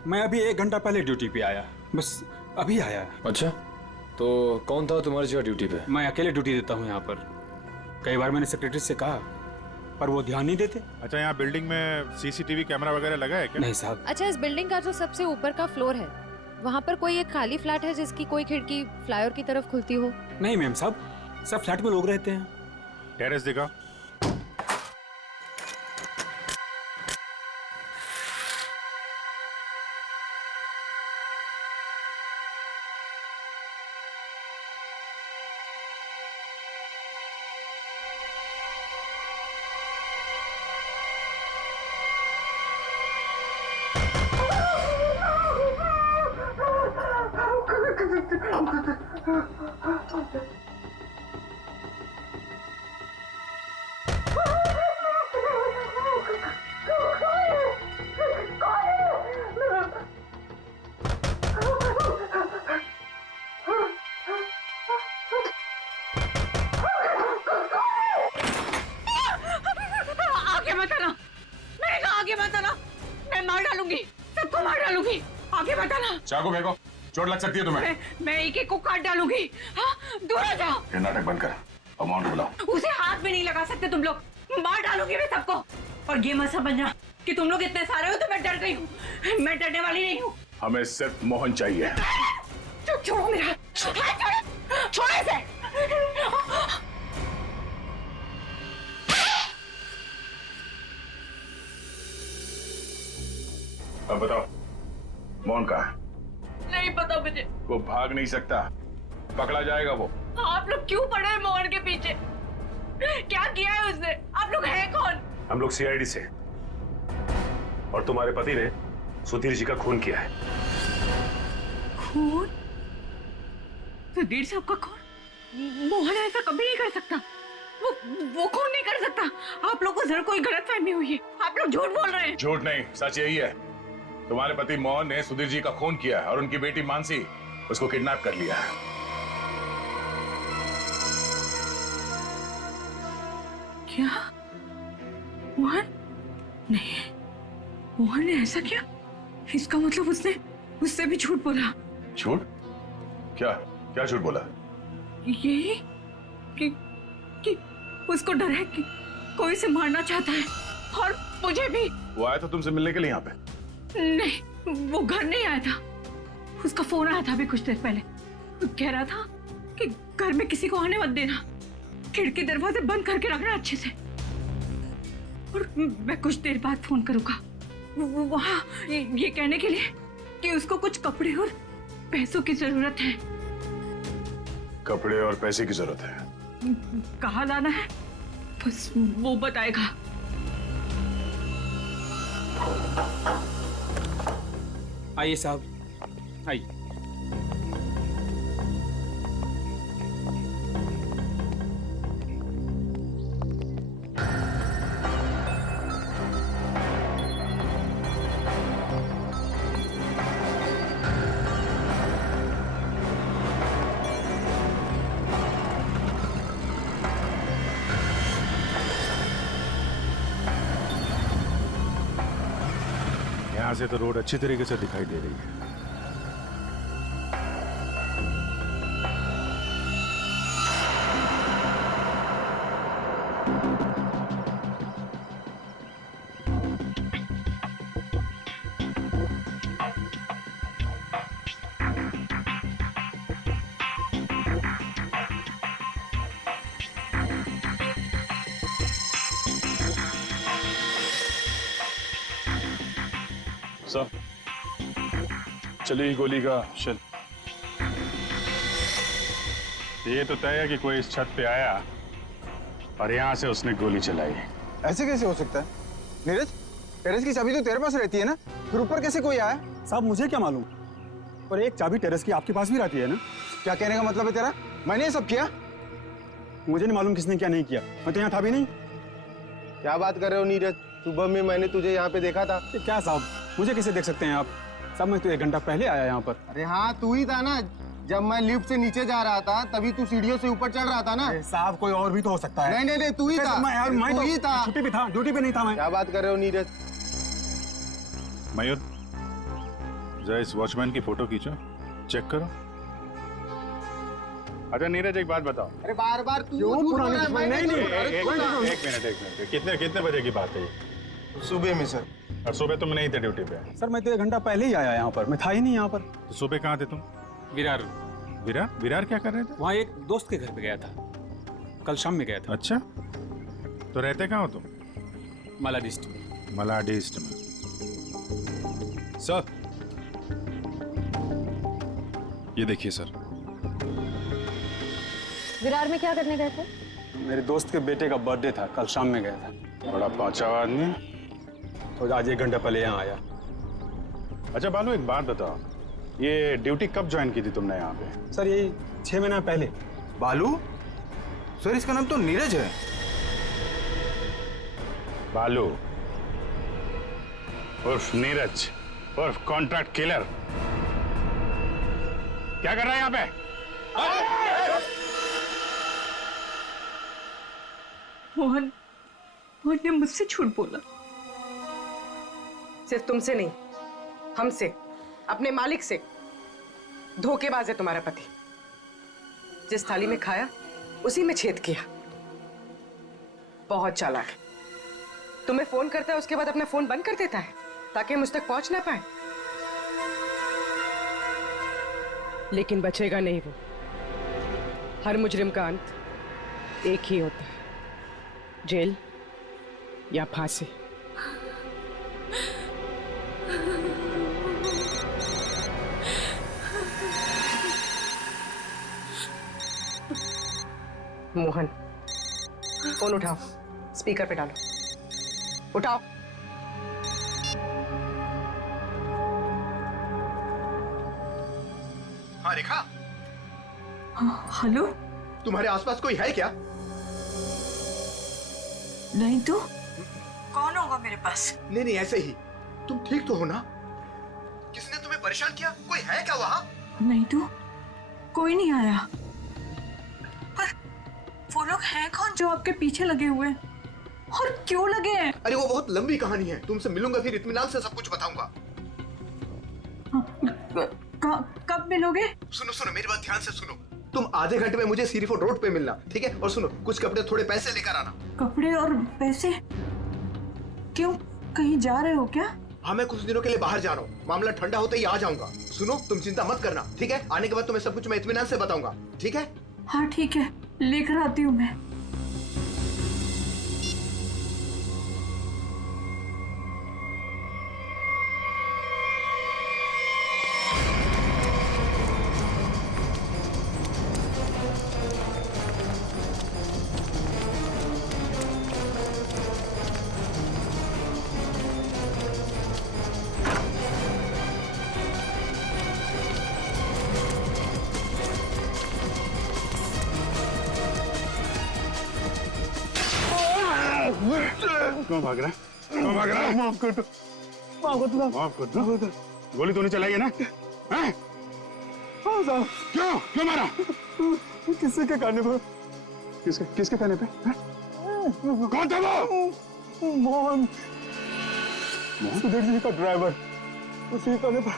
मैं अभी 1 घंटा पहले ड्यूटी पे आया, बस अभी आया। अच्छा, तो कौन था तुम्हारी जगह ड्यूटी पे? मैं अकेले ड्यूटी देता हूँ यहाँ पर। कई बार मैंने सेक्रेटरी से कहा, पर वो ध्यान नहीं देते। अच्छा, यहाँ बिल्डिंग में CCTV कैमरा वगैरह लगा है क्या? नहीं साहब। अच्छा, इस बिल्डिंग का जो सबसे ऊपर का फ्लोर है, वहाँ पर कोई एक खाली फ्लैट है जिसकी कोई खिड़की फ्लाईओवर की तरफ खुलती हो? नहीं मैम साहब, सब फ्लैट में लोग रहते हैं। टेरेस दिखाओ। आगे मत आना, मैंने कहा आगे मत आना, मैं मार डालूंगी, सबको मार डालूंगी, आगे मत आना। चाकू फेंको, चोट लग सकती है तुम्हें। मैं एक एक को काट डालूंगी। हाँ, दूर हो जाओ। ये नाटक बंद कर, अमाउंट बुलाओ। उसे हाथ भी नहीं लगा सकते तुम लोग, मार डालूंगी मैं सबको। और ये मत समझना कि तुम लोग इतने सारे हो तो मैं डर गई हूँ, मैं डरने वाली नहीं हूँ। हमें सिर्फ मोहन चाहिए। छोड़ो मेरा हाथ, छोड़ो, छोड़ो इसे। अब बताओ, मोहन कहाँ है? नहीं पता मुझे। वो भाग नहीं सकता, पकड़ा जाएगा वो। आप लोग क्यों पड़े हैं मोहन के पीछे? क्या किया है उसने? आप लोग हैं कौन? हम लोग सीआईडी से, और तुम्हारे पति ने सुधीर जी का खून किया है। खून? सुधीर साहब का खून? मोहन ऐसा कभी नहीं कर सकता, वो खून नहीं कर सकता। आप लोगों को जरूर कोई गलतफहमी हुई है, आप लोग झूठ बोल रहे हैं। झूठ नहीं, सच यही है। तुम्हारे पति मोहन ने सुधीर जी का खून किया है और उनकी बेटी मानसी उसको किडनैप कर लिया है। क्या? मोहन? नहीं, मोहन ने ऐसा किया? इसका मतलब उसने उससे भी झूठ बोला। झूठ? क्या क्या झूठ बोला? यही कि उसको डर है कि कोई उसे मारना चाहता है, और मुझे भी। वो आया था तुमसे मिलने के लिए यहाँ पे? नहीं, वो घर नहीं आया था। उसका फोन आया था अभी कुछ देर पहले, वो कह रहा था कि घर में किसी को आने मत देना, खिड़की दरवाजे बंद करके रखना अच्छे से, और मैं कुछ देर बाद फोन करूंगा वहाँ ये कहने के लिए कि उसको कुछ कपड़े और पैसों की जरूरत है। कपड़े और पैसे की जरूरत है? कहाँ लाना है बस वो बताएगा। आइए साहब, आइए। यहाँ से तो रोड अच्छी तरीके से दिखाई दे रही है। सर, चलिए गोली का शेल। ये तो तय है कि कोई इस छत पे आया और यहाँ से उसने गोली चलाई। ऐसे कैसे हो सकता है? नीरज, टेरेस की चाबी तो तेरे पास रहती है ना, फिर ऊपर कैसे कोई आया? साहब मुझे क्या मालूम, और एक चाबी टेरेस की आपके पास भी रहती है ना? क्या कहने का मतलब है तेरा? मैंने ये सब किया? मुझे नहीं मालूम किसने क्या नहीं किया, मैं तो यहाँ था भी नहीं। क्या बात कर रहे हो नीरज? सुबह में मैंने तुझे यहाँ पे देखा था। क्या साहब, मुझे कैसे देख सकते हैं आप? साहब मैं तो 1 घंटा पहले आया यहाँ पर। अरे हाँ, तू ही था ना। जब मैं लिफ्ट से नीचे जा रहा था तभी तू सीढ़ियों से ऊपर चढ़ रहा था ना। साहब कोई और भी तो हो सकता है। नहीं नहीं, तू ही था। मैं तू ही था। छुट्टी पे था, ड्यूटी पे नहीं था मैं। क्या बात कर रहे हो नीरज? मयूर, जरा इस वॉचमैन की फोटो खींचो, चेक करो। अच्छा नीरज, एक बात बताओ। अरे बार बार तू क्यों झूठ बोल पुरानी रहा है। दुश्मनी? नहीं, अरे एक मिनट, कितने बजे की बात है ये? सुबह में सर। और सुबह तुम नहीं थे ड्यूटी पे? सर मैं तो 1 घंटा पहले ही आया यहाँ पर, मैं था ही नहीं यहाँ पर। तो सुबह कहाँ थे तुम? विरार। विरार? विरार क्या कर रहे थे? वहाँ एक दोस्त के घर पे गया था, कल शाम में गया था। अच्छा, तो रहते कहाँ हो तुम? मलाडिस्ट। मलाडिस्ट में। सर ये देखिए सर। विरार में क्या करने गए थे? मेरे दोस्त के बेटे का बर्थडे था, कल शाम में गया था। बड़ा पहुंचा हुआ आदमी। तो आज 1 घंटा पहले यहाँ आया। अच्छा बालू, एक बात बताओ, ये ड्यूटी कब ज्वाइन की थी तुमने यहाँ पे? सर ये 6 महीना पहले। बालू? सर इसका नाम तो नीरज है। बालू उर्फ नीरज उर्फ कॉन्ट्रैक्ट किलर, क्या कर रहा है यहाँ पे? मोहन ने मुझसे झूठ बोला। सिर्फ तुमसे नहीं, हमसे, अपने मालिक से। धोखेबाज है तुम्हारा पति। जिस थाली में खाया उसी में छेद किया। बहुत चालाक है। तुम्हें फोन करता है, उसके बाद अपना फोन बंद कर देता है ताकि मुझ तक पहुंच ना पाए। लेकिन बचेगा नहीं वो। हर मुजरिम का अंत एक ही होता है, जेल या फांसी। मोहन, फोन उठाओ, स्पीकर पे डालो। उठाओ। हाँ रेखा, हेलो। तुम्हारे आसपास कोई है क्या? नहीं तो कौन होगा मेरे पास? नहीं नहीं, ऐसे ही। तुम ठीक तो हो ना? किसने तुम्हें परेशान किया? कोई है क्या वहां? नहीं तो कोई नहीं आया। पर वो लोग हैं कौन जो आपके पीछे लगे हुए हैं? और क्यों लगे हैं? अरे वो बहुत लंबी कहानी है, तुमसे मिलूंगा फिर इत्मीनान से सब कुछ बताऊंगा। कब मिलोगे? सुनो सुनो, मेरी बात ध्यान से सुनो। तुम आधे घंटे में मुझे सीरीफोर्ड रोड पे मिलना, ठीक है? और सुनो, कुछ कपड़े थोड़े पैसे लेकर आना। कपड़े और पैसे? क्यों, कहीं जा रहे हो क्या? हाँ, मैं कुछ दिनों के लिए बाहर जा रहा हूँ। मामला ठंडा होते ही आ जाऊंगा। सुनो, तुम चिंता मत करना, ठीक है? आने के बाद तुम्हें सब कुछ मैं इत्मीनान से बताऊंगा, ठीक है? हाँ ठीक है, लेकर आती हूँ मैं। क्यों भाग रहा है? क्यों भाग रहा है? माफ कर दो, माफ कर दो, माफ कर दो। गोली तो नहीं चलाई है ना? हैं? हाँ साहब। क्यों मारा? किसी के कहने पर। किसके कहने पे? कौन था वो? मोहन, सुधीर जी का ड्राइवर, उसी कहने पर।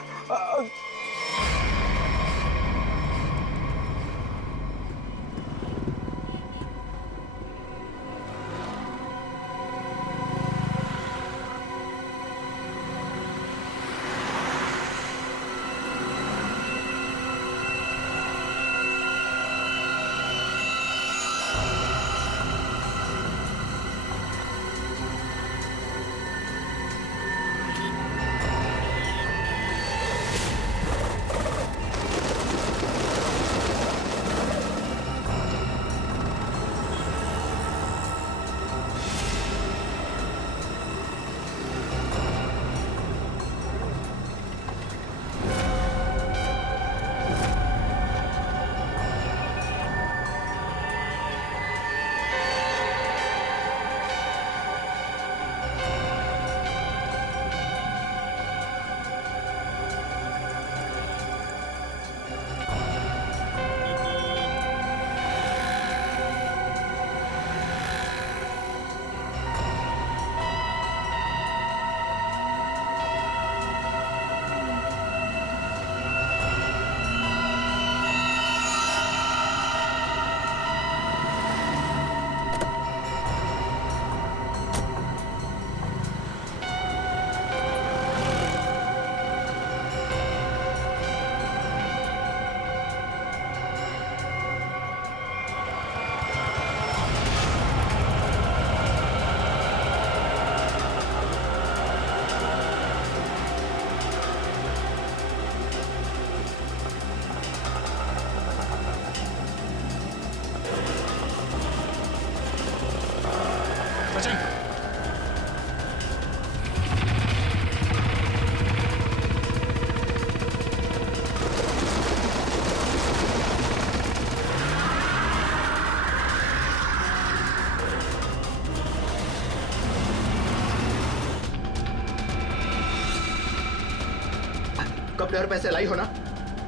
लौटे और पैसे लाई हो ना?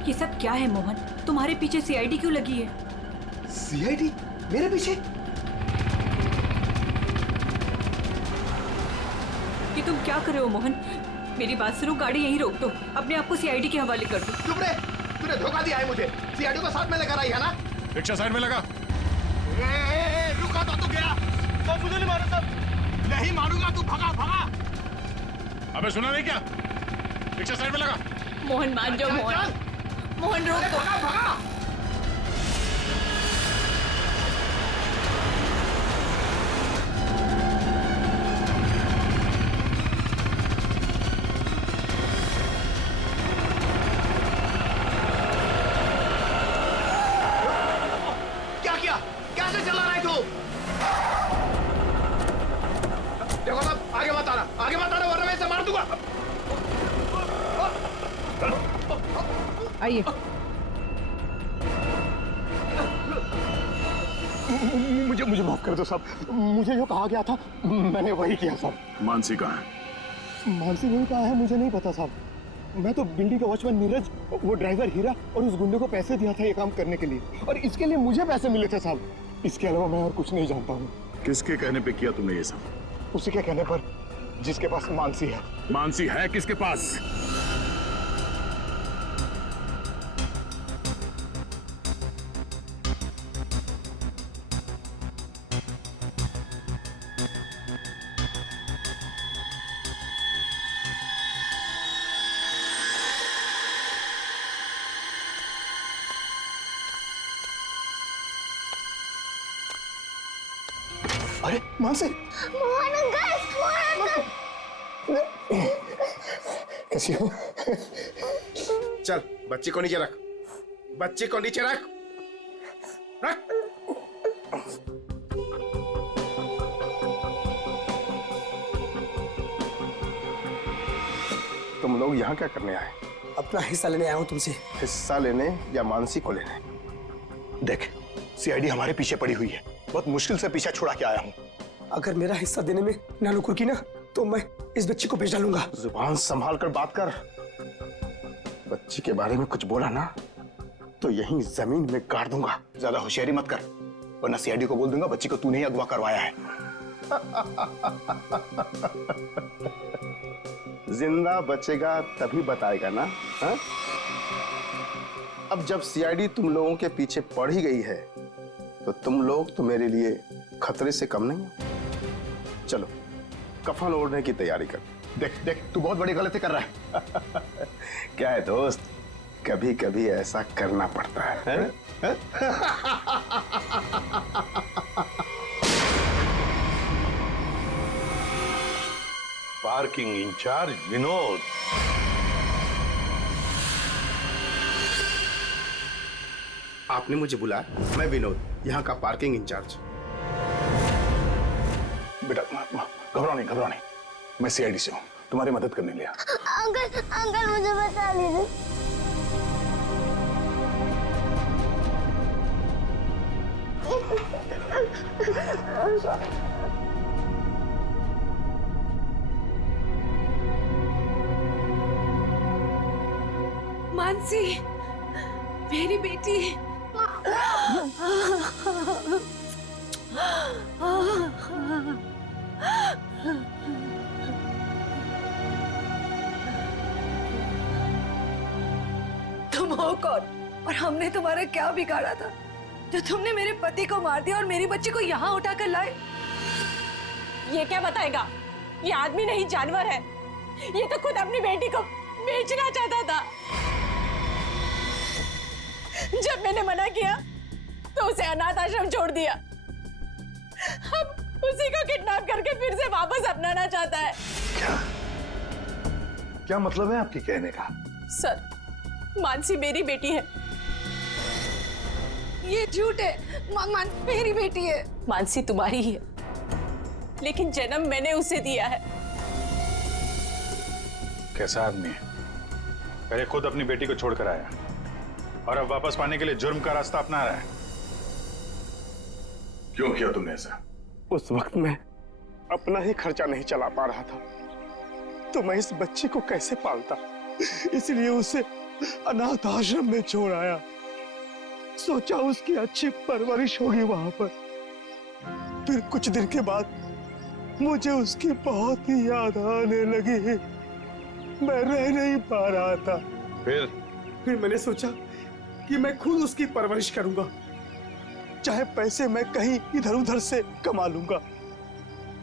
ये सब क्या है मोहन? तुम्हारे पीछे सीआईडी क्यों लगी है? सीआईडी मेरे पीछे? ये तुम क्या कर रहे हो मोहन? मेरी बात सुनो, गाड़ी यहीं रोक दो, अपने आप को सीआईडी के हवाले कर दो। चुप रहे, तूने धोखा दिया है मुझे। सीआईडी को साथ में लेकर आई है ना? रिक्शा साइड में लगा। रुका तो गया। तो मुझे नहीं मारो सब। नहीं मारूंगा, तू भगा भगा। अबे सुना नहीं क्या? रिक्शा साइड में लगा। मोहन मान जाओ मोहन। मोहन रोक दो। भगा भगा। आइए। मुझे माफ कर दो साहब, मुझे जो कहा गया था मैंने वही किया साहब। मानसी कहाँ है? मानसी नहीं कहा है, मुझे नहीं पता साहब। मैं तो बिल्डिंग का वॉचमैन नीरज, वो ड्राइवर हीरा और उस गुंडे को पैसे दिया था ये काम करने के लिए, और इसके लिए मुझे पैसे मिले थे साहब। इसके अलावा मैं और कुछ नहीं जानता हूँ। किसके कहने पे किया तुमने ये सब? उसी के कहने पर, जिसके पास मानसी है। मानसी है किसके पास? अरे मानसी, मोहन अंकल, कैसी हो? चल बच्ची को नीचे रख, बच्ची को नीचे रख, रख। तुम लोग यहाँ क्या करने आए? अपना हिस्सा लेने आया हूँ तुमसे। हिस्सा लेने या मानसी को लेने? देख, सीआईडी हमारे पीछे पड़ी हुई है, बहुत मुश्किल से पीछा छुड़ा के आया हूँ। अगर मेरा हिस्सा देने में नानुकुर की ना, तो मैं इस बच्ची को बेच डालूंगा। जुबान संभाल कर बात कर। बच्ची के बारे में कुछ बोला ना तो यहीं जमीन में गाड़ दूंगा। ज्यादा होशियारी मत कर, वरना सीआईडी को बोल दूंगा बच्ची को तूने ही अगवा करवाया है। जिंदा बचेगा तभी बताएगा ना? हा? अब जब सीआईडी तुम लोगों के पीछे पड़ ही गई है तो तुम लोग तो मेरे लिए खतरे से कम नहीं हो। चलो कफन ओढ़ने की तैयारी कर। देख देख, तू बहुत बड़ी गलती कर रहा है। क्या है दोस्त, कभी कभी ऐसा करना पड़ता है? Parking incharge Vinod. आपने मुझे बुलाया? मैं विनोद, यहाँ का पार्किंग इंचार्ज। बेटा घबराओ नहीं, घबराओ नहीं, मैं सीआईडी से हूँ, तुम्हारी मदद करने लिया। अंकल अंकल मुझे बचा लीजिए। मानसी, मेरी बेटी। तुम हो कौन और हमने तुम्हारा क्या बिगाड़ा था जो तुमने मेरे पति को मार दिया और मेरी बच्ची को यहाँ उठा कर लाए? ये क्या बताएगा? ये आदमी नहीं जानवर है। ये तो खुद अपनी बेटी को बेचना चाहता था। जब मैंने मना किया तो उसे अनाथ आश्रम छोड़ दिया। अब उसी को किडनैप करके फिर से वापस अपनाना चाहता है। क्या मतलब है आपके कहने का? सर, मानसी मेरी बेटी है। ये झूठ है। मेरी बेटी है। मानसी तुम्हारी ही है, लेकिन जन्म मैंने उसे दिया है। कैसा आदमी है? पहले खुद अपनी बेटी को छोड़कर आया और अब वापस पाने के लिए जुर्म का रास्ता अपना रहा है। क्यों किया तुमने ऐसा? उस वक्त मैं अपना ही खर्चा नहीं चला पा रहा था तो मैं इस बच्ची को कैसे पालता, इसलिए उसे अनाथ आश्रम में छोड़ आया। सोचा उसकी अच्छी परवरिश होगी वहां पर। फिर कुछ दिन के बाद मुझे उसकी बहुत ही याद आने लगी। मैं रह नहीं पा रहा था। फिर मैंने सोचा कि मैं खुद उसकी परवरिश करूंगा, चाहे पैसे मैं कहीं इधर उधर से कमा लूंगा,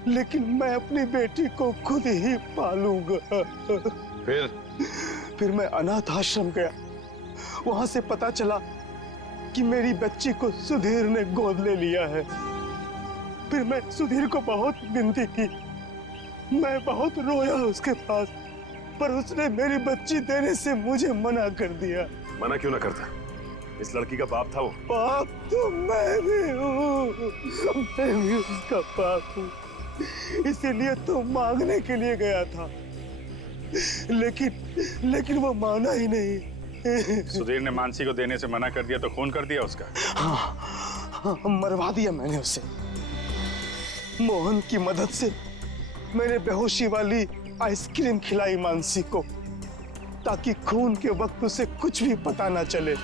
लेकिन मैं अपनी बेटी को खुद ही पालूंगा। फिर मैं अनाथ आश्रम गया। वहां से पता चला कि मेरी बच्ची को सुधीर ने गोद ले लिया है। फिर मैं सुधीर को बहुत विनती की, मैं बहुत रोया उसके पास, पर उसने मेरी बच्ची देने से मुझे मना कर दिया। मना क्यों ना करता? इस लड़की का बाप था वो। बाप तो मैं भी हूँ, मैं भी उसका बाप हूँ, इसीलिए तो मांगने के लिए गया था, लेकिन वो माना ही नहीं। सुधीर ने मानसी को देने से मना कर दिया तो खून कर दिया उसका? हाँ, मरवा दिया मैंने उसे। मोहन की मदद से मैंने बेहोशी वाली आइसक्रीम खिलाई मानसी को, ताकि खून के वक्त उसे कुछ भी पता ना चले,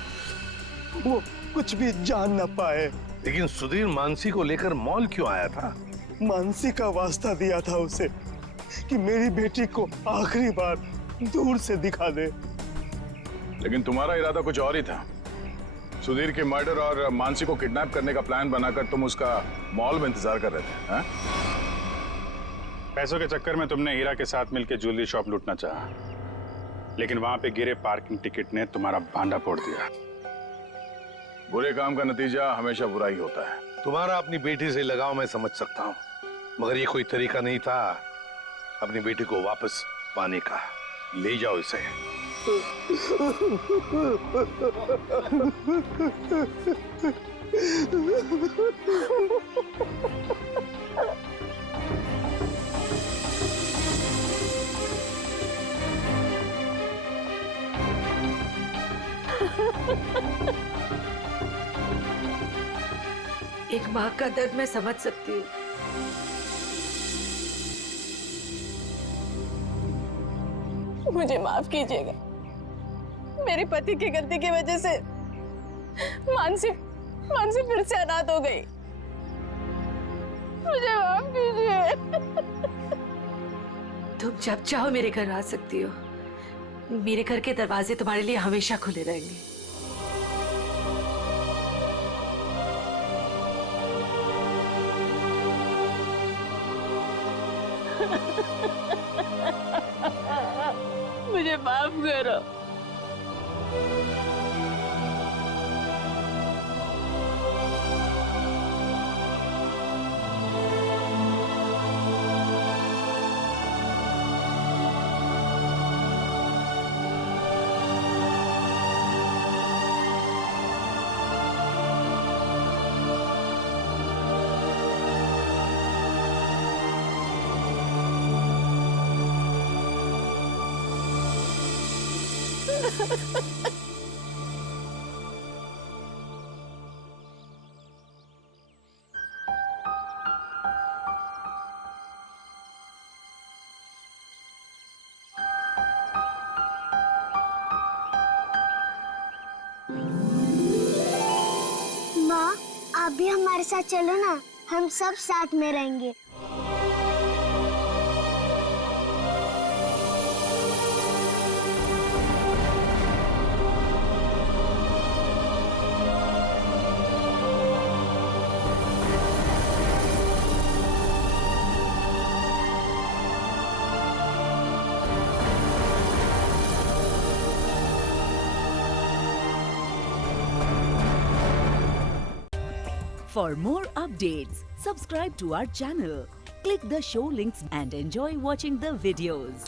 वो कुछ भी जान ना पाए। लेकिन सुधीर मानसी को लेकर मॉल क्यों आया था? मानसी का वास्ता दिया था उसे कि मेरी बेटी को आखिरी बार दूर से दिखा दे। लेकिन तुम्हारा इरादा कुछ और ही था। सुधीर के मर्डर और मानसी को किडनैप करने का प्लान बनाकर तुम उसका मॉल में इंतजार कर रहे थे, हाँ? पैसों के चक्कर में तुमने हीरा के साथ मिलकर ज्वेलरी शॉप लूटना चाहा, लेकिन वहां पे गिरे पार्किंग टिकट ने तुम्हारा भांडा फोड़ दिया। बुरे काम का नतीजा हमेशा बुरा ही होता है। तुम्हारा अपनी बेटी से लगाव मैं समझ सकता हूँ, मगर ये कोई तरीका नहीं था अपनी बेटी को वापस पाने का। ले जाओ इसे। एक माँ का दर्द मैं समझ सकती हूँ। मुझे माफ कीजिएगा, मेरे पति की गलती की वजह से मानसी फिर से अनाथ हो गई। मुझे माफ कीजिए। तुम जब चाहो मेरे घर आ सकती हो। मेरे घर के दरवाजे तुम्हारे लिए हमेशा खुले रहेंगे। मुझे माफ करो। माँ, आप भी हमारे साथ चलो ना, हम सब साथ में रहेंगे। For more updates, subscribe to our channel, click the show links and enjoy watching the videos.